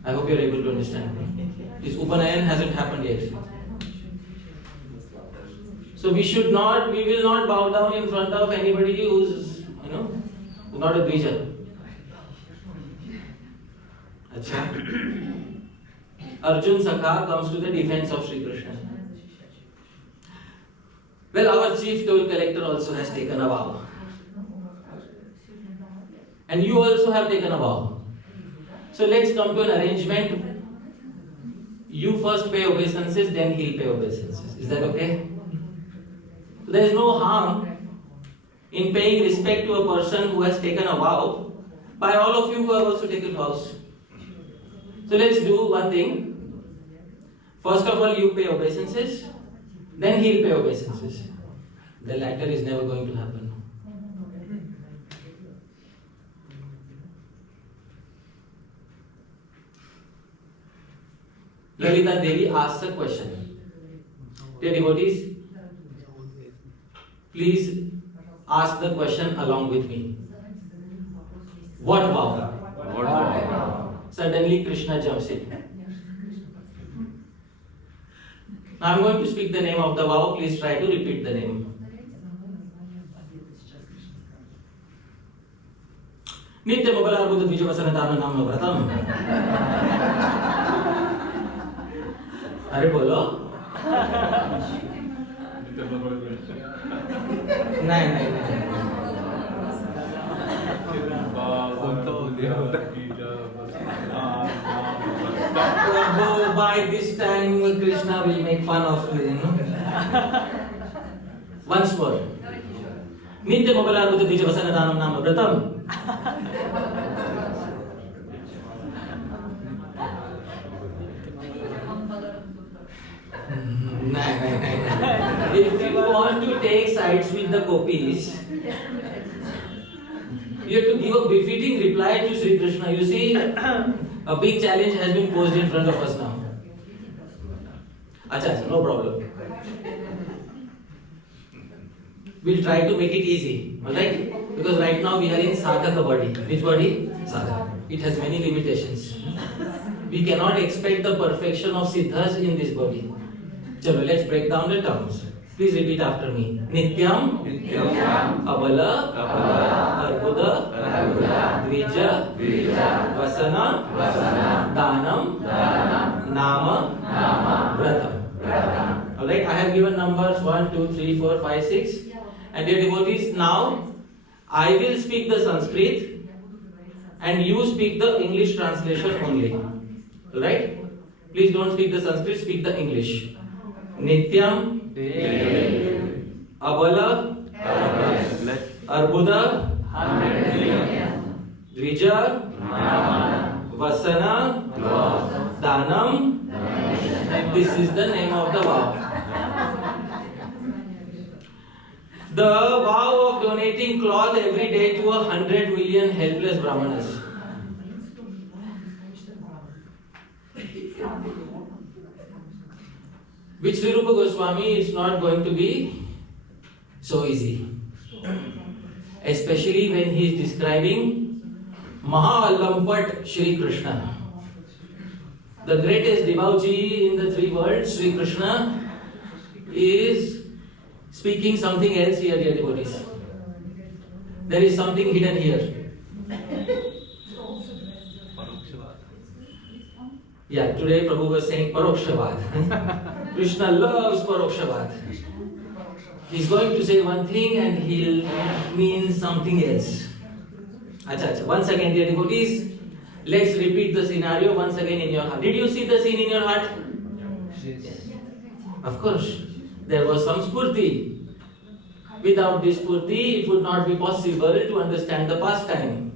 I hope you are able to understand. This Upanayan hasn't happened yet. So we will not bow down in front of anybody who's, not a Dvija. Achha. Arjun Sakha comes to the defense of Sri Krishna. Well, our chief toll collector also has taken a vow. And you also have taken a vow. So let's come to an arrangement. You first pay obeisances, then he'll pay obeisances. Is that okay? So there is no harm in paying respect to a person who has taken a vow by all of you who have also taken vows. So let's do one thing. First of all, you pay obeisances, then he'll pay obeisances. The latter is never going to happen. Lalita Devi asks a question. Dear devotees, please ask the question along with me. What vow? What vow? Suddenly Krishna jumps in. Now I am going to speak the name of the vow. Please try to repeat the name. Nitya Mabala Buddha Vijavasana Dharana Vratam. Hare bolo. नहीं by this time Krishna will make fun of me, Once more. Nitya Mabala Buddha Vijavasana Dharana Nama Vratam. If you want to take sides with the gopis, you have to give a befitting reply to Sri Krishna. You see, a big challenge has been posed in front of us now. Acha, no problem. We'll try to make it easy, alright? Because right now we are in sadhaka body. Which body? Sadhaka. It has many limitations. We cannot expect the perfection of siddhas in this body. Chalo, let's break down the terms. Please repeat after me. Nityam, Abala, Arbuda, Dvija, Vasana, Dhanam, Nama, Vratam. Alright, I have given numbers 1, 2, 3, 4, 5, 6. And dear devotees, now I will speak the Sanskrit and you speak the English translation only. Alright? Please don't speak the Sanskrit, speak the English. Nityam, Abala, Arbuda, Dvija, Vasana, Dhanam. This is the name of the vow. The vow of donating cloth every day to 100 million helpless brahmanas. With Sri Rupa Goswami, it's not going to be so easy. Especially when he is describing Mahalampat Sri Krishna. The greatest devotee in the three worlds, Sri Krishna, is speaking something else here, dear devotees. There is something hidden here. Yeah, today Prabhu was saying Parokshavad. Krishna loves Parokshavad. He's going to say one thing and he'll mean something else. Acha. Once again, dear devotees, let's repeat the scenario once again in your heart. Did you see the scene in your heart? Yes. Of course. There was some spurti. Without this spurti, it would not be possible to understand the pastime.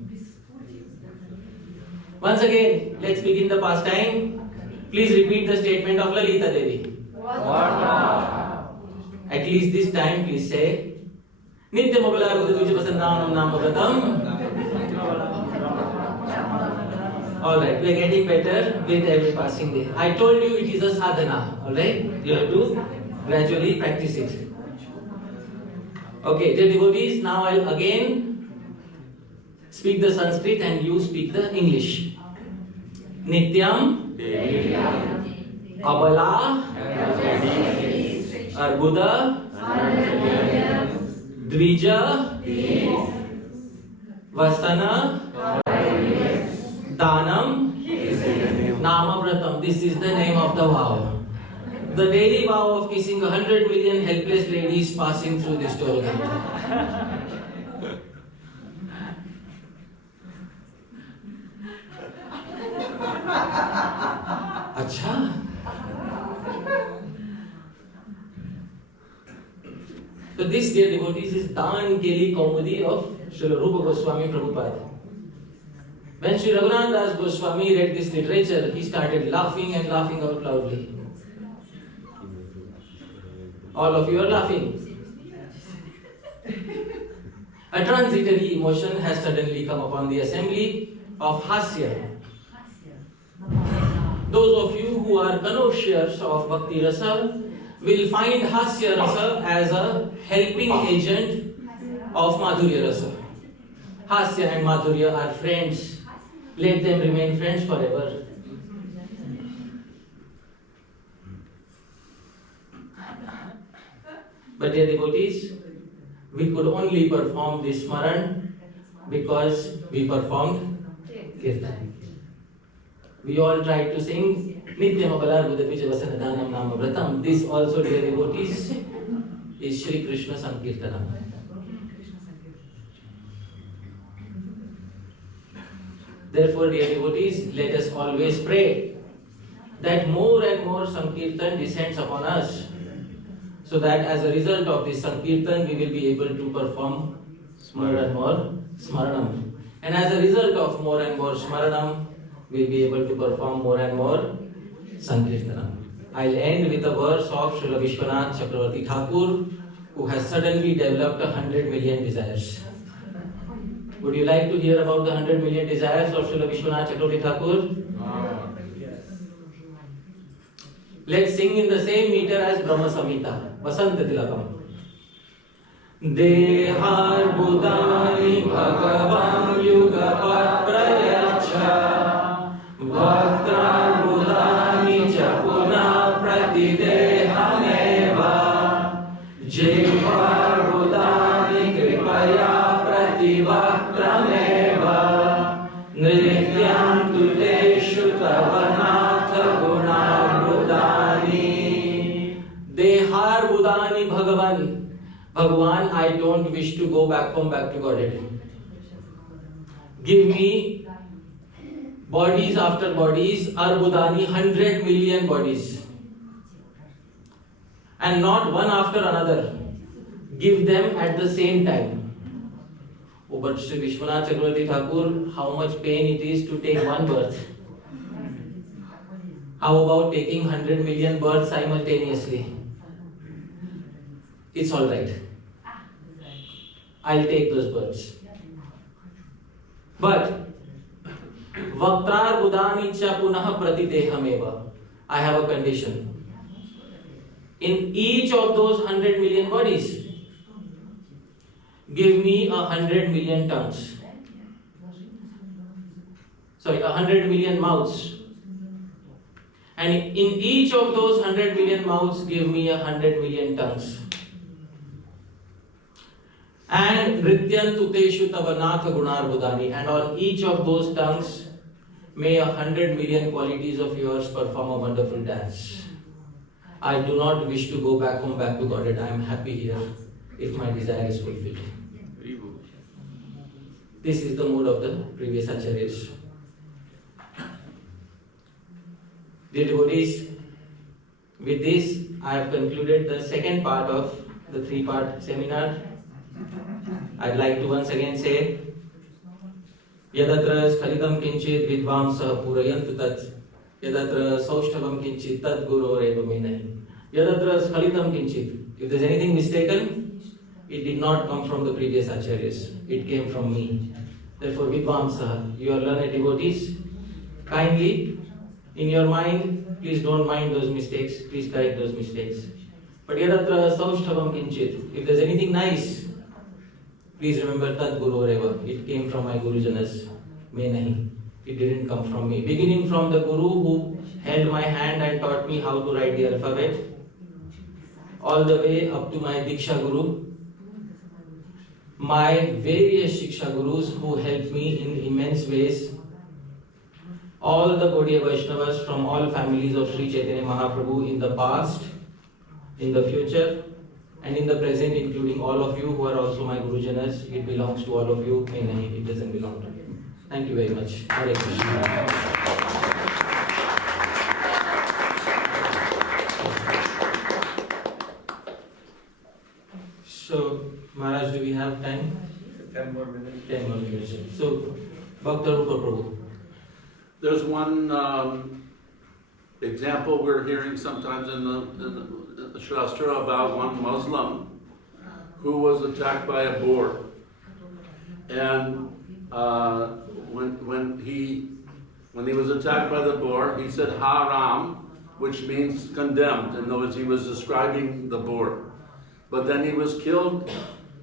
Once again, let's begin the pastime. Please repeat the statement of Lalita Devi. At least this time, please say, Nitya Mabala Buddha Vijavasanam Nama Vratam, Alright, we are getting better with every passing day. I told you it is a sadhana. Alright? You have to gradually practice it. Okay, dear devotees, now I'll again speak the Sanskrit and you speak the English. Nityam, Abala, Arbuda, Dvija, Vasana, Danam, Namavratam. This is the name of the vow. The daily vow of kissing 100 million helpless ladies passing through this toll gate. Acha. So this, dear devotees, is Dan Keli Kaumudi of Srila Rupa Goswami Prabhupada. When Sri Raghunath Das Goswami read this literature, he started laughing and laughing out loudly. All of you are laughing. A transitory emotion has suddenly come upon the assembly of Hasya. Those of you who are connoisseurs of Bhakti Rasa will find Hasya Rasa as a helping agent of Madhurya Rasa. Hasya and Madhurya are friends. Let them remain friends forever. But dear devotees, we could only perform this Smaran because we performed Kirtan. We all tried to sing Nityam Abalar Buddha Vasana Danam Nama Vratam. This also, dear devotees, is Sri-Krishna-Sankirtanam. Therefore, dear devotees, let us always pray that more and more Sankirtan descends upon us, so that as a result of this Sankirtan, we will be able to perform more and more Smaranam. And as a result of more and more Smaranam, we will be able to perform more and more Sankirtanam. I'll end with a verse of Srila Vishwanath Chakravarti Thakur, who has suddenly developed 100 million desires. Would you like to hear about the 100 million desires of Srila Vishwanath Chakravarti Thakur? Let's sing in the same meter as Brahma Samhita, Vasanta Tilakam. Dehar Budani Bhagavan Yuga Prayacha Vaktra Budani Chapuna Pratidehameva Jihvar Budani Kripaya Prativakrameva Nrityam Tuteshu Tavanatha Guna Dehar Budani Bhagavan. Bhagavan, I don't wish to go back home, back to Godhead. Give me bodies after bodies, Arbudani, 100 million bodies. And not one after another. Give them at the same time. Oh, but Sri Vishwanath Chakravarti Thakur, how much pain it is to take one birth. How about taking 100 million births simultaneously? It's alright. I'll take those births. But Vaktrar Budanicha Punaha Pratitehameva. I have a condition. In each of those 100 million bodies, give me 100 million tongues. Sorry, 100 million mouths. And in each of those 100 million mouths, give me 100 million tongues. And Nrityan Tuteshu Tavanatha Gunar Budani. And on each of those tongues, may 100 million qualities of yours perform a wonderful dance. I do not wish to go back home, back to Godhead. I am happy here if my desire is fulfilled. This is the mood of the previous acharyas. Dear devotees, with this I have concluded the second part of the 3-part seminar. I'd like to once again say, Yadatra Skhalitam Kinchit Vidvamsa Purayantu Tat Yadatra Saushthavam Kinchit Tat Guru Revamenai Yadatra Skhalitam Kinchit. If there's anything mistaken, it did not come from the previous acharyas. It came from me. Therefore, Vidvamsa, you are learned devotees. kindly, in your mind, please don't mind those mistakes, please correct those mistakes. But yadatra saushthavam kinchit. If there's anything nice, please remember Tat Guru Reva. It came from my Gurujanas. May nahi. It didn't come from me. Beginning from the Guru who held my hand and taught me how to write the alphabet, all the way up to my Diksha Guru, my various Shiksha Gurus who helped me in immense ways, all the Gaudiya Vaishnavas from all families of Sri Chaitanya Mahaprabhu in the past, in the future, and in the present, including all of you who are also my Gurujanas. It belongs to all of you. It doesn't belong to me. Thank you very much. Hare Krishna. So, Maharaj, do we have time? 10 more minutes. 10 more minutes. So, Bhakta Rupa Prabhu. There's one example we're hearing sometimes in the Shastra about one Muslim who was attacked by a boar. And when he was attacked by the boar, he said Haram, which means condemned. In other words, he was describing the boar. But then he was killed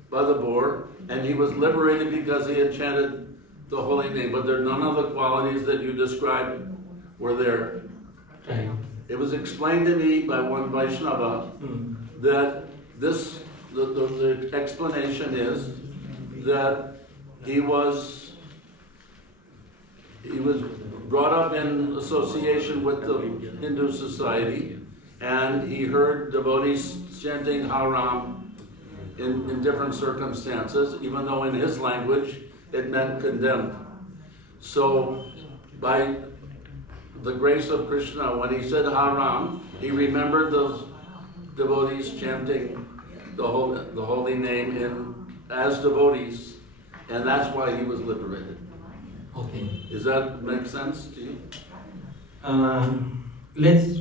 by the boar, and he was liberated because he had chanted the holy name. But none of the qualities that you described were there. Right. It was explained to me by one Vaishnava that the explanation is that he was brought up in association with the Hindu society, and he heard devotees chanting Haram in different circumstances, even though in his language it meant condemned. So by the grace of Krishna, when he said Haram, he remembered those devotees chanting the holy name as devotees, and that's why he was liberated. Okay. Does that make sense to you? Let's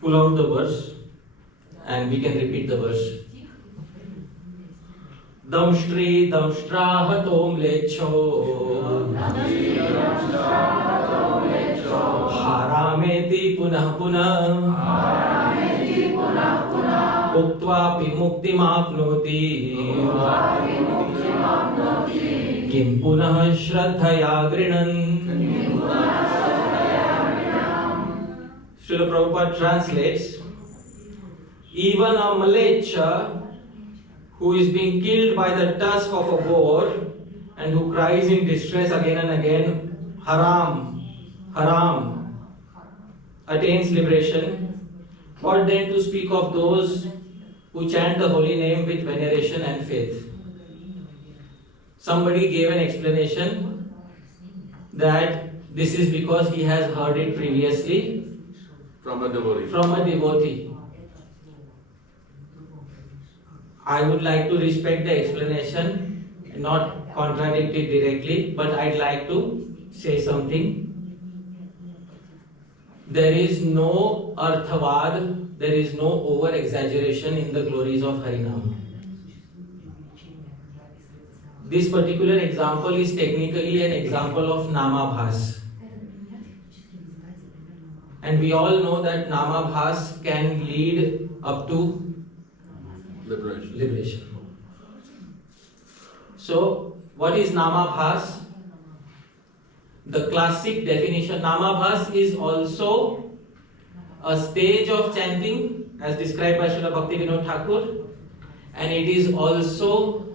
pull out the verse and we can repeat the verse. Damstri damshtra hatom lecho harameti punah punah uktva muktim apnoti kim punah shraddhaya grinan. Srila Prabhupada translates, even a malecha who is being killed by the tusk of a boar and who cries in distress again and again, Haram, Haram, attains liberation. What then to speak of those who chant the holy name with veneration and faith? Somebody gave an explanation that this is because he has heard it previously From a devotee. from a devotee. I would like to respect the explanation, not contradict it directly, but I'd like to say something. There is no arthavad, there is no over exaggeration in the glories of Harinam. This particular example is technically an example of namabhas. And we all know that namabhas can lead up to liberation. So, what is namabhas? The classic definition, namabhas is also a stage of chanting as described by Srila Bhakti Vinod Thakur, and it is also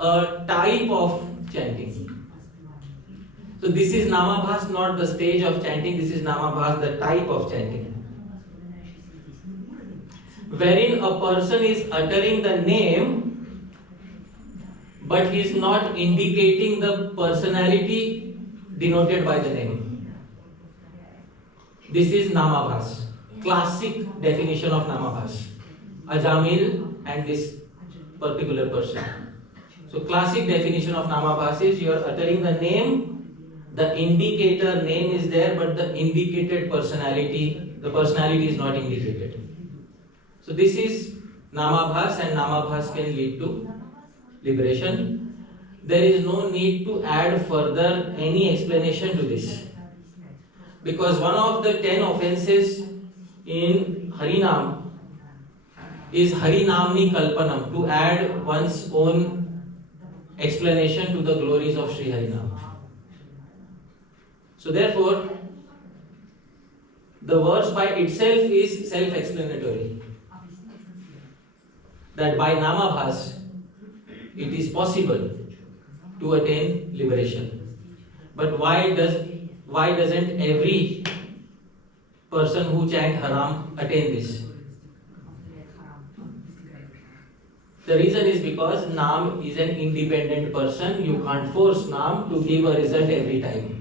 a type of chanting. So this is namabhas, not the stage of chanting, this is namabhas, the type of chanting. Wherein a person is uttering the name, but he is not indicating the personality denoted by the name. This is namabhas, classic definition of namabhas. Ajamil and this particular person. So classic definition of namabhas is you are uttering the name, the indicator name is there, but the indicated personality, the personality is not indicated. So this is namabhas, and namabhas can lead to liberation. There is no need to add further any explanation to this. Because one of the 10 offenses in Harinam is Harinamni Kalpanam, to add one's own explanation to the glories of Sri Harinam. So therefore, the verse by itself is self-explanatory. That by Namabhas, it is possible to attain liberation. But why doesn't every person who chant Haram attain this? The reason is because Nam is an independent person. You can't force Nam to give a result every time.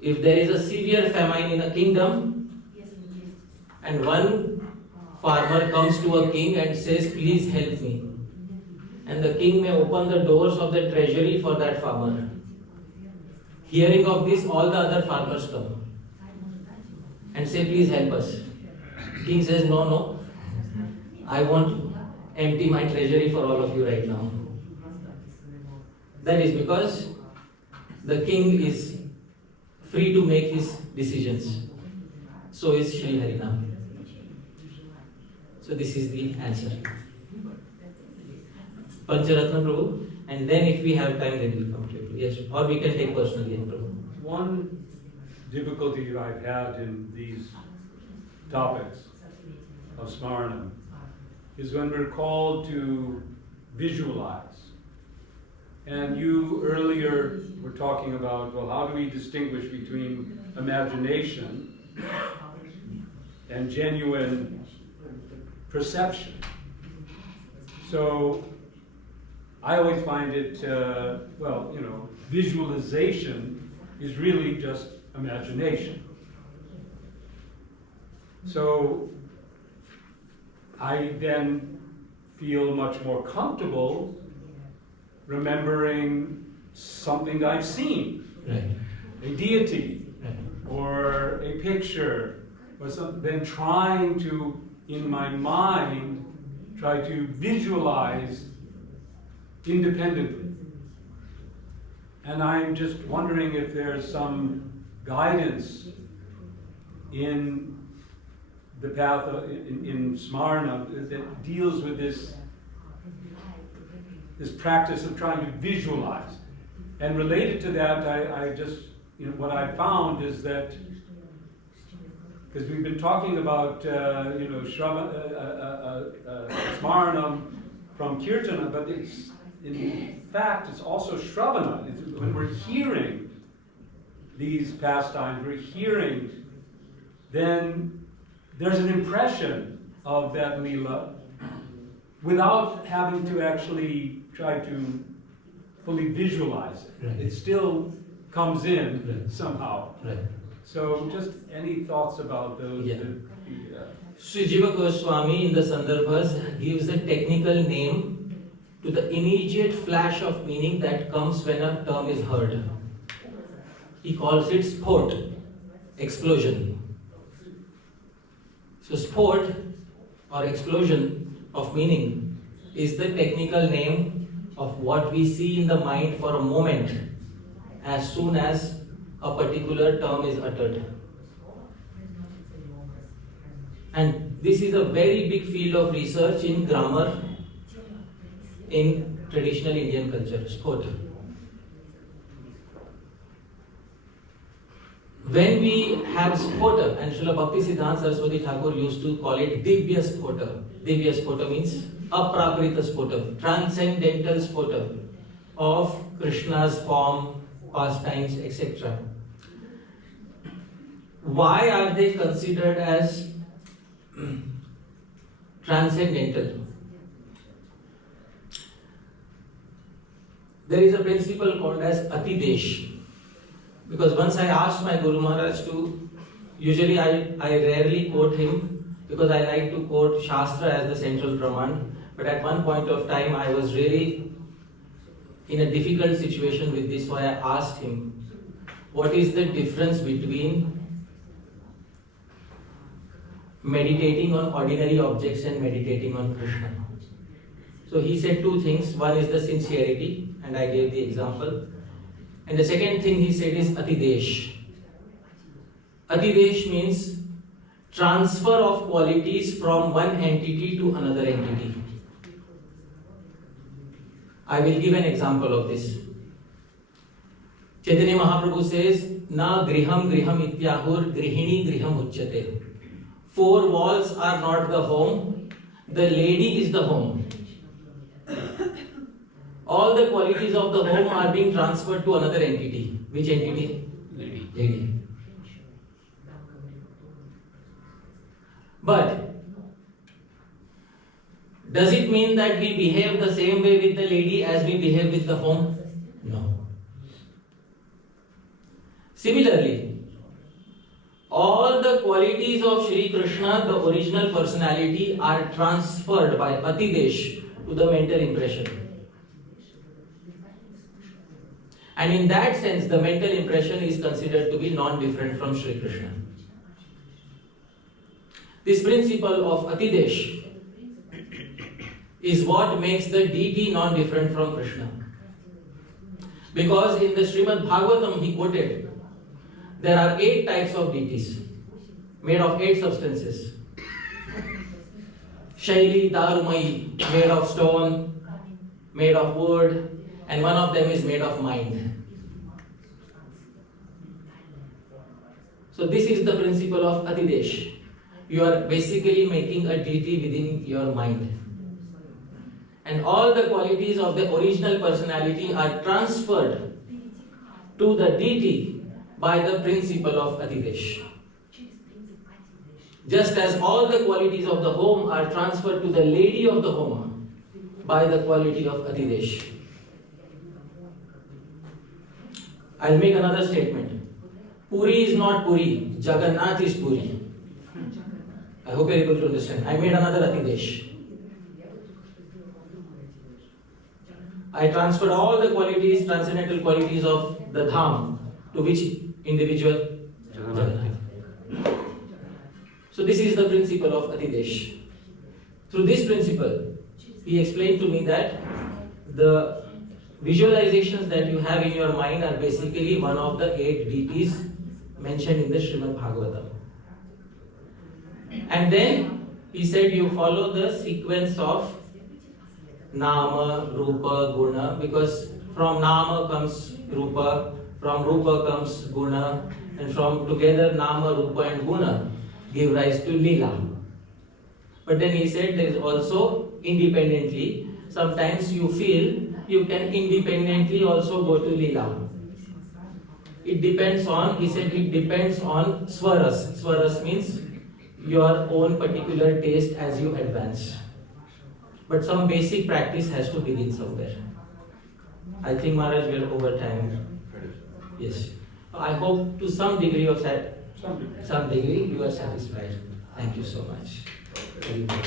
If there is a severe famine in a kingdom and one farmer comes to a king and says, please help me, and the king may open the doors of the treasury for that farmer. Hearing of this, all the other farmers come and say, please help us. King says, no, I won't empty my treasury for all of you right now. That is because the king is free to make his decisions. So is Sri Harinam. So this is the answer. Pancharatna Prabhu, and then if we have time, then we'll come to it. Yes, or we can take personally, Prabhu. One difficulty I've had in these topics of Smaranam is when we're called to visualize. And you earlier were talking about, well, how do we distinguish between imagination and genuine perception? So I always find it, visualization is really just imagination. So I then feel much more comfortable remembering something I've seen, Right. a deity, Right. or a picture, or something, then trying to, in my mind, try to visualize independently. And I'm just wondering if there's some guidance in the path in Smaranam that deals with this practice of trying to visualize. And related to that, I just, what I found is that, because we've been talking about, Smaranam from Kirtana, but it's, in fact, it's also Shravana. When we're hearing these pastimes, we're hearing, then there's an impression of that lila without having to actually try to fully visualize it. Right. It still comes in Right. somehow. Right. So just any thoughts about those? Yeah. Sri Jiva Goswami in the Sandarbhas gives the technical name to the immediate flash of meaning that comes when a term is heard. He calls it sport, explosion. So sport or explosion of meaning is the technical name of what we see in the mind for a moment as soon as a particular term is uttered. And this is a very big field of research in grammar in traditional Indian culture, sport. When we have spota, and Srila Bhakti Siddhanta Saraswati Thakur used to call it Divya spota. Divya spota means aprakrita spota, transcendental spota of Krishna's form, pastimes, etc. Why are they considered as transcendental? There is a principle called as Atidesh. Because once I asked my Guru Maharaj to, usually I rarely quote him because I like to quote Shastra as the central Praman. But at one point of time I was really in a difficult situation with this, so I asked him, what is the difference between meditating on ordinary objects and meditating on Krishna? So he said two things. One is the sincerity, and I gave the example. And the second thing he said is atidesh. Atidesh means transfer of qualities from one entity to another entity. I will give an example of this. Chaitanya Mahaprabhu says, Na griham griham ityahur grihini griham uchyate. Four walls are not the home, the lady is the home. All the qualities of the home are being transferred to another entity. Which entity? Lady. But does it mean that we behave the same way with the lady as we behave with the home? No. Similarly, all the qualities of Sri Krishna, the original personality, are transferred by atidesh to the mental impression. And in that sense, the mental impression is considered to be non-different from Sri Krishna. This principle of atidesh is what makes the deity non-different from Krishna. Because in the Srimad Bhagavatam he quoted, there are 8 types of deities made of 8 substances. Shaili, Darumai, made of stone, made of wood, and one of them is made of mind. So this is the principle of atidesh. You are basically making a deity within your mind. And all the qualities of the original personality are transferred to the deity by the principle of atidesh. Just as all the qualities of the home are transferred to the lady of the home by the quality of atidesh. I'll make another statement. Puri is not Puri, Jagannath is Puri. I hope you're able to understand. I made another atidesh. I transferred all the qualities, transcendental qualities of the Dham to which individual? Jagannath. So this is the principle of atidesh. Through this principle, he explained to me that the visualizations that you have in your mind are basically one of the 8 deities mentioned in the Srimad Bhagavatam. And then he said you follow the sequence of Nama, Rupa, Guna, because from Nama comes Rupa, from Rupa comes Guna, and from together Nama, Rupa and Guna give rise to Lila. But then he said there is also independently, sometimes you feel you can independently also go to Lila. It depends on, he said it depends on swaras. Swaras means your own particular taste as you advance. But some basic practice has to begin somewhere. I think Maharaj we are over time. Yes. I hope to some degree of that, some degree you are satisfied. Thank you so much. Very good.